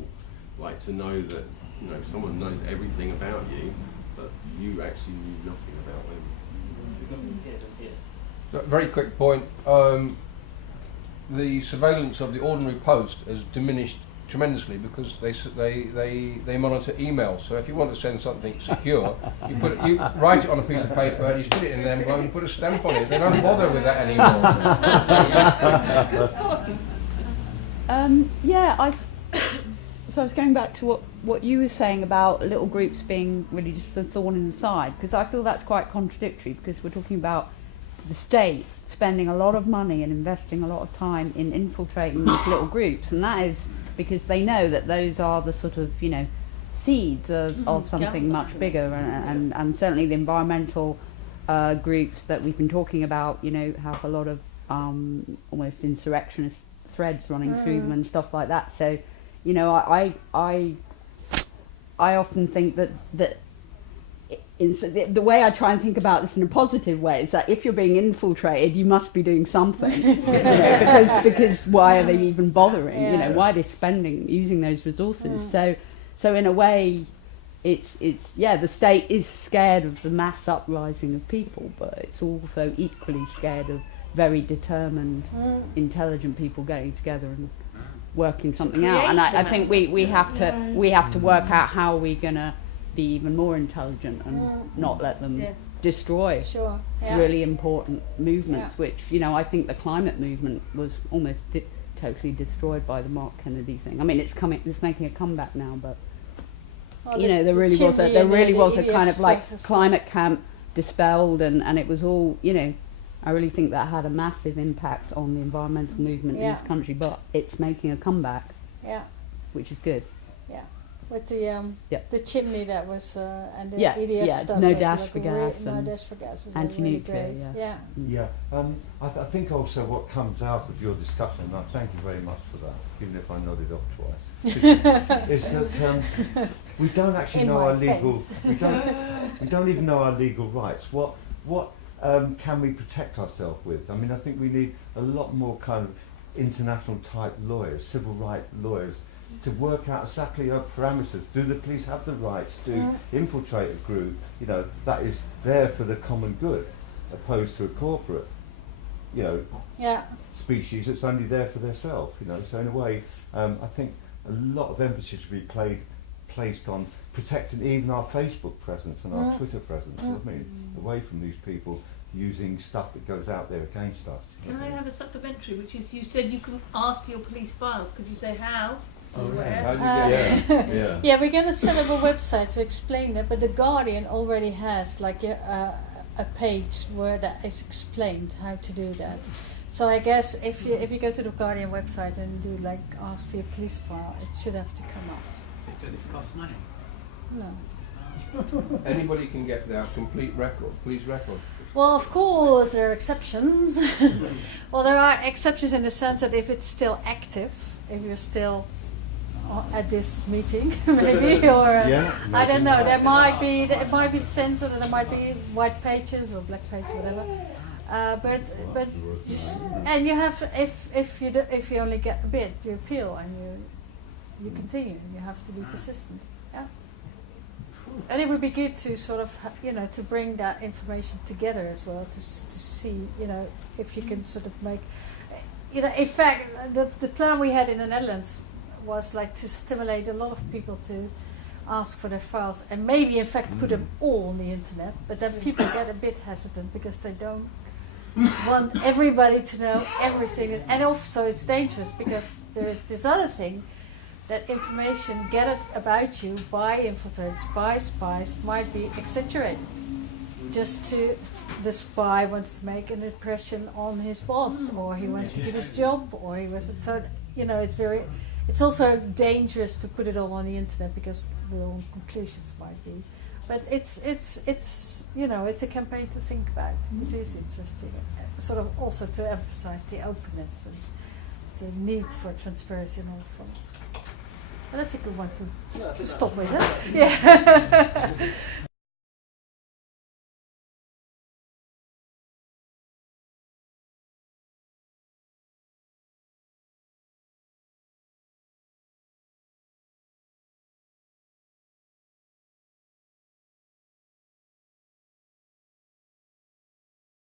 like to know that, you know, someone knows everything about you, but you actually knew nothing about them. Very quick point. The surveillance of the ordinary post has diminished tremendously because they monitor emails. So if you want to send something secure, you write it on a piece of paper and you stick it in an envelope and put a stamp on it. They don't bother with that anymore. So I was going back to what you were saying about little groups being really just a thorn in the side, because I feel that's quite contradictory, because we're talking about the state spending a lot of money and investing a lot of time in infiltrating these little groups, and that is because they know that those are the sort of, you know, seeds of something much bigger, and certainly the environmental groups that we've been talking about, you know, have a lot of almost insurrectionist threads running through them and stuff like that. So, you know, I often think that the way I try and think about this in a positive way is that if you're being infiltrated, you must be doing something, you know, because why are they even bothering? You know, why are they using those resources? So in a way, it's the state is scared of the mass uprising of people, but it's also equally scared of very determined, intelligent people getting together and working something out. And I think we have to work out how we're gonna be even more intelligent and not let them destroy really important movements, which, you know, I think the climate movement was almost totally destroyed by the Mark Kennedy thing. I mean, it's making a comeback now, but you know, there really was a kind of like climate camp dispelled, and it was all, you know, I really think that had a massive impact on the environmental movement in this country, but it's making a comeback, which is good. with the chimney that was and the Yeah, EDF yeah, stuff. no was dash like for a gas no and dash for gas was anti-nuclear, really great. yeah. Yeah. Yeah, I think also what comes out of your discussion, and I thank you very much for that, even if I nodded off twice, is that we don't actually In know my our legal, face. we don't even know our legal rights. What can we protect ourselves with? I mean, I think we need a lot more kind of international type lawyers, civil rights lawyers, to work out exactly our parameters. Do the police have the rights to infiltrate a group, you know, that is there for the common good, opposed to a corporate, you know, species that's only there for themselves, you know. So in a way, I think a lot of emphasis should be placed on protecting even our Facebook presence and our Twitter presence, you know what I mean, away from these people using stuff that goes out there against us. Can I have a supplementary, which is you said you can ask for your police files. Could you say how? Where? How do you get Yeah, we're going to set up a website to explain that, but the Guardian already has like a page where that is explained how to do that. So I guess if you go to the Guardian website and do like ask for your police file, it should have to come up. Does it cost money? No. Anybody can get their complete record, police record. Well, of course, there are exceptions. Well, there are exceptions in the sense that if it's still active, if you're still at this meeting, maybe, or I don't know. There might be it might be censored, and there might be white pages or black pages, whatever. But and you have if you only get a bit, you appeal and you continue. You have to be persistent. Yeah. And it would be good to sort of, to bring that information together as well, to see, if you can sort of make, in fact, the plan we had in the Netherlands was like to stimulate a lot of people to ask for their files and maybe in fact put them all on the internet, but then people get a bit hesitant because they don't want everybody to know everything, and also it's dangerous because there is this other thing, that information gathered about you by infiltrators, by spies, might be exaggerated. Just the spy wants to make an impression on his boss, or he wants to keep his job, or he wasn't. So it's also dangerous to put it all on the internet because the wrong conclusions might be. But it's a campaign to think about. It is interesting, sort of also to emphasize the openness and the need for transparency on all fronts. And that's a good one to stop with, huh? Yeah.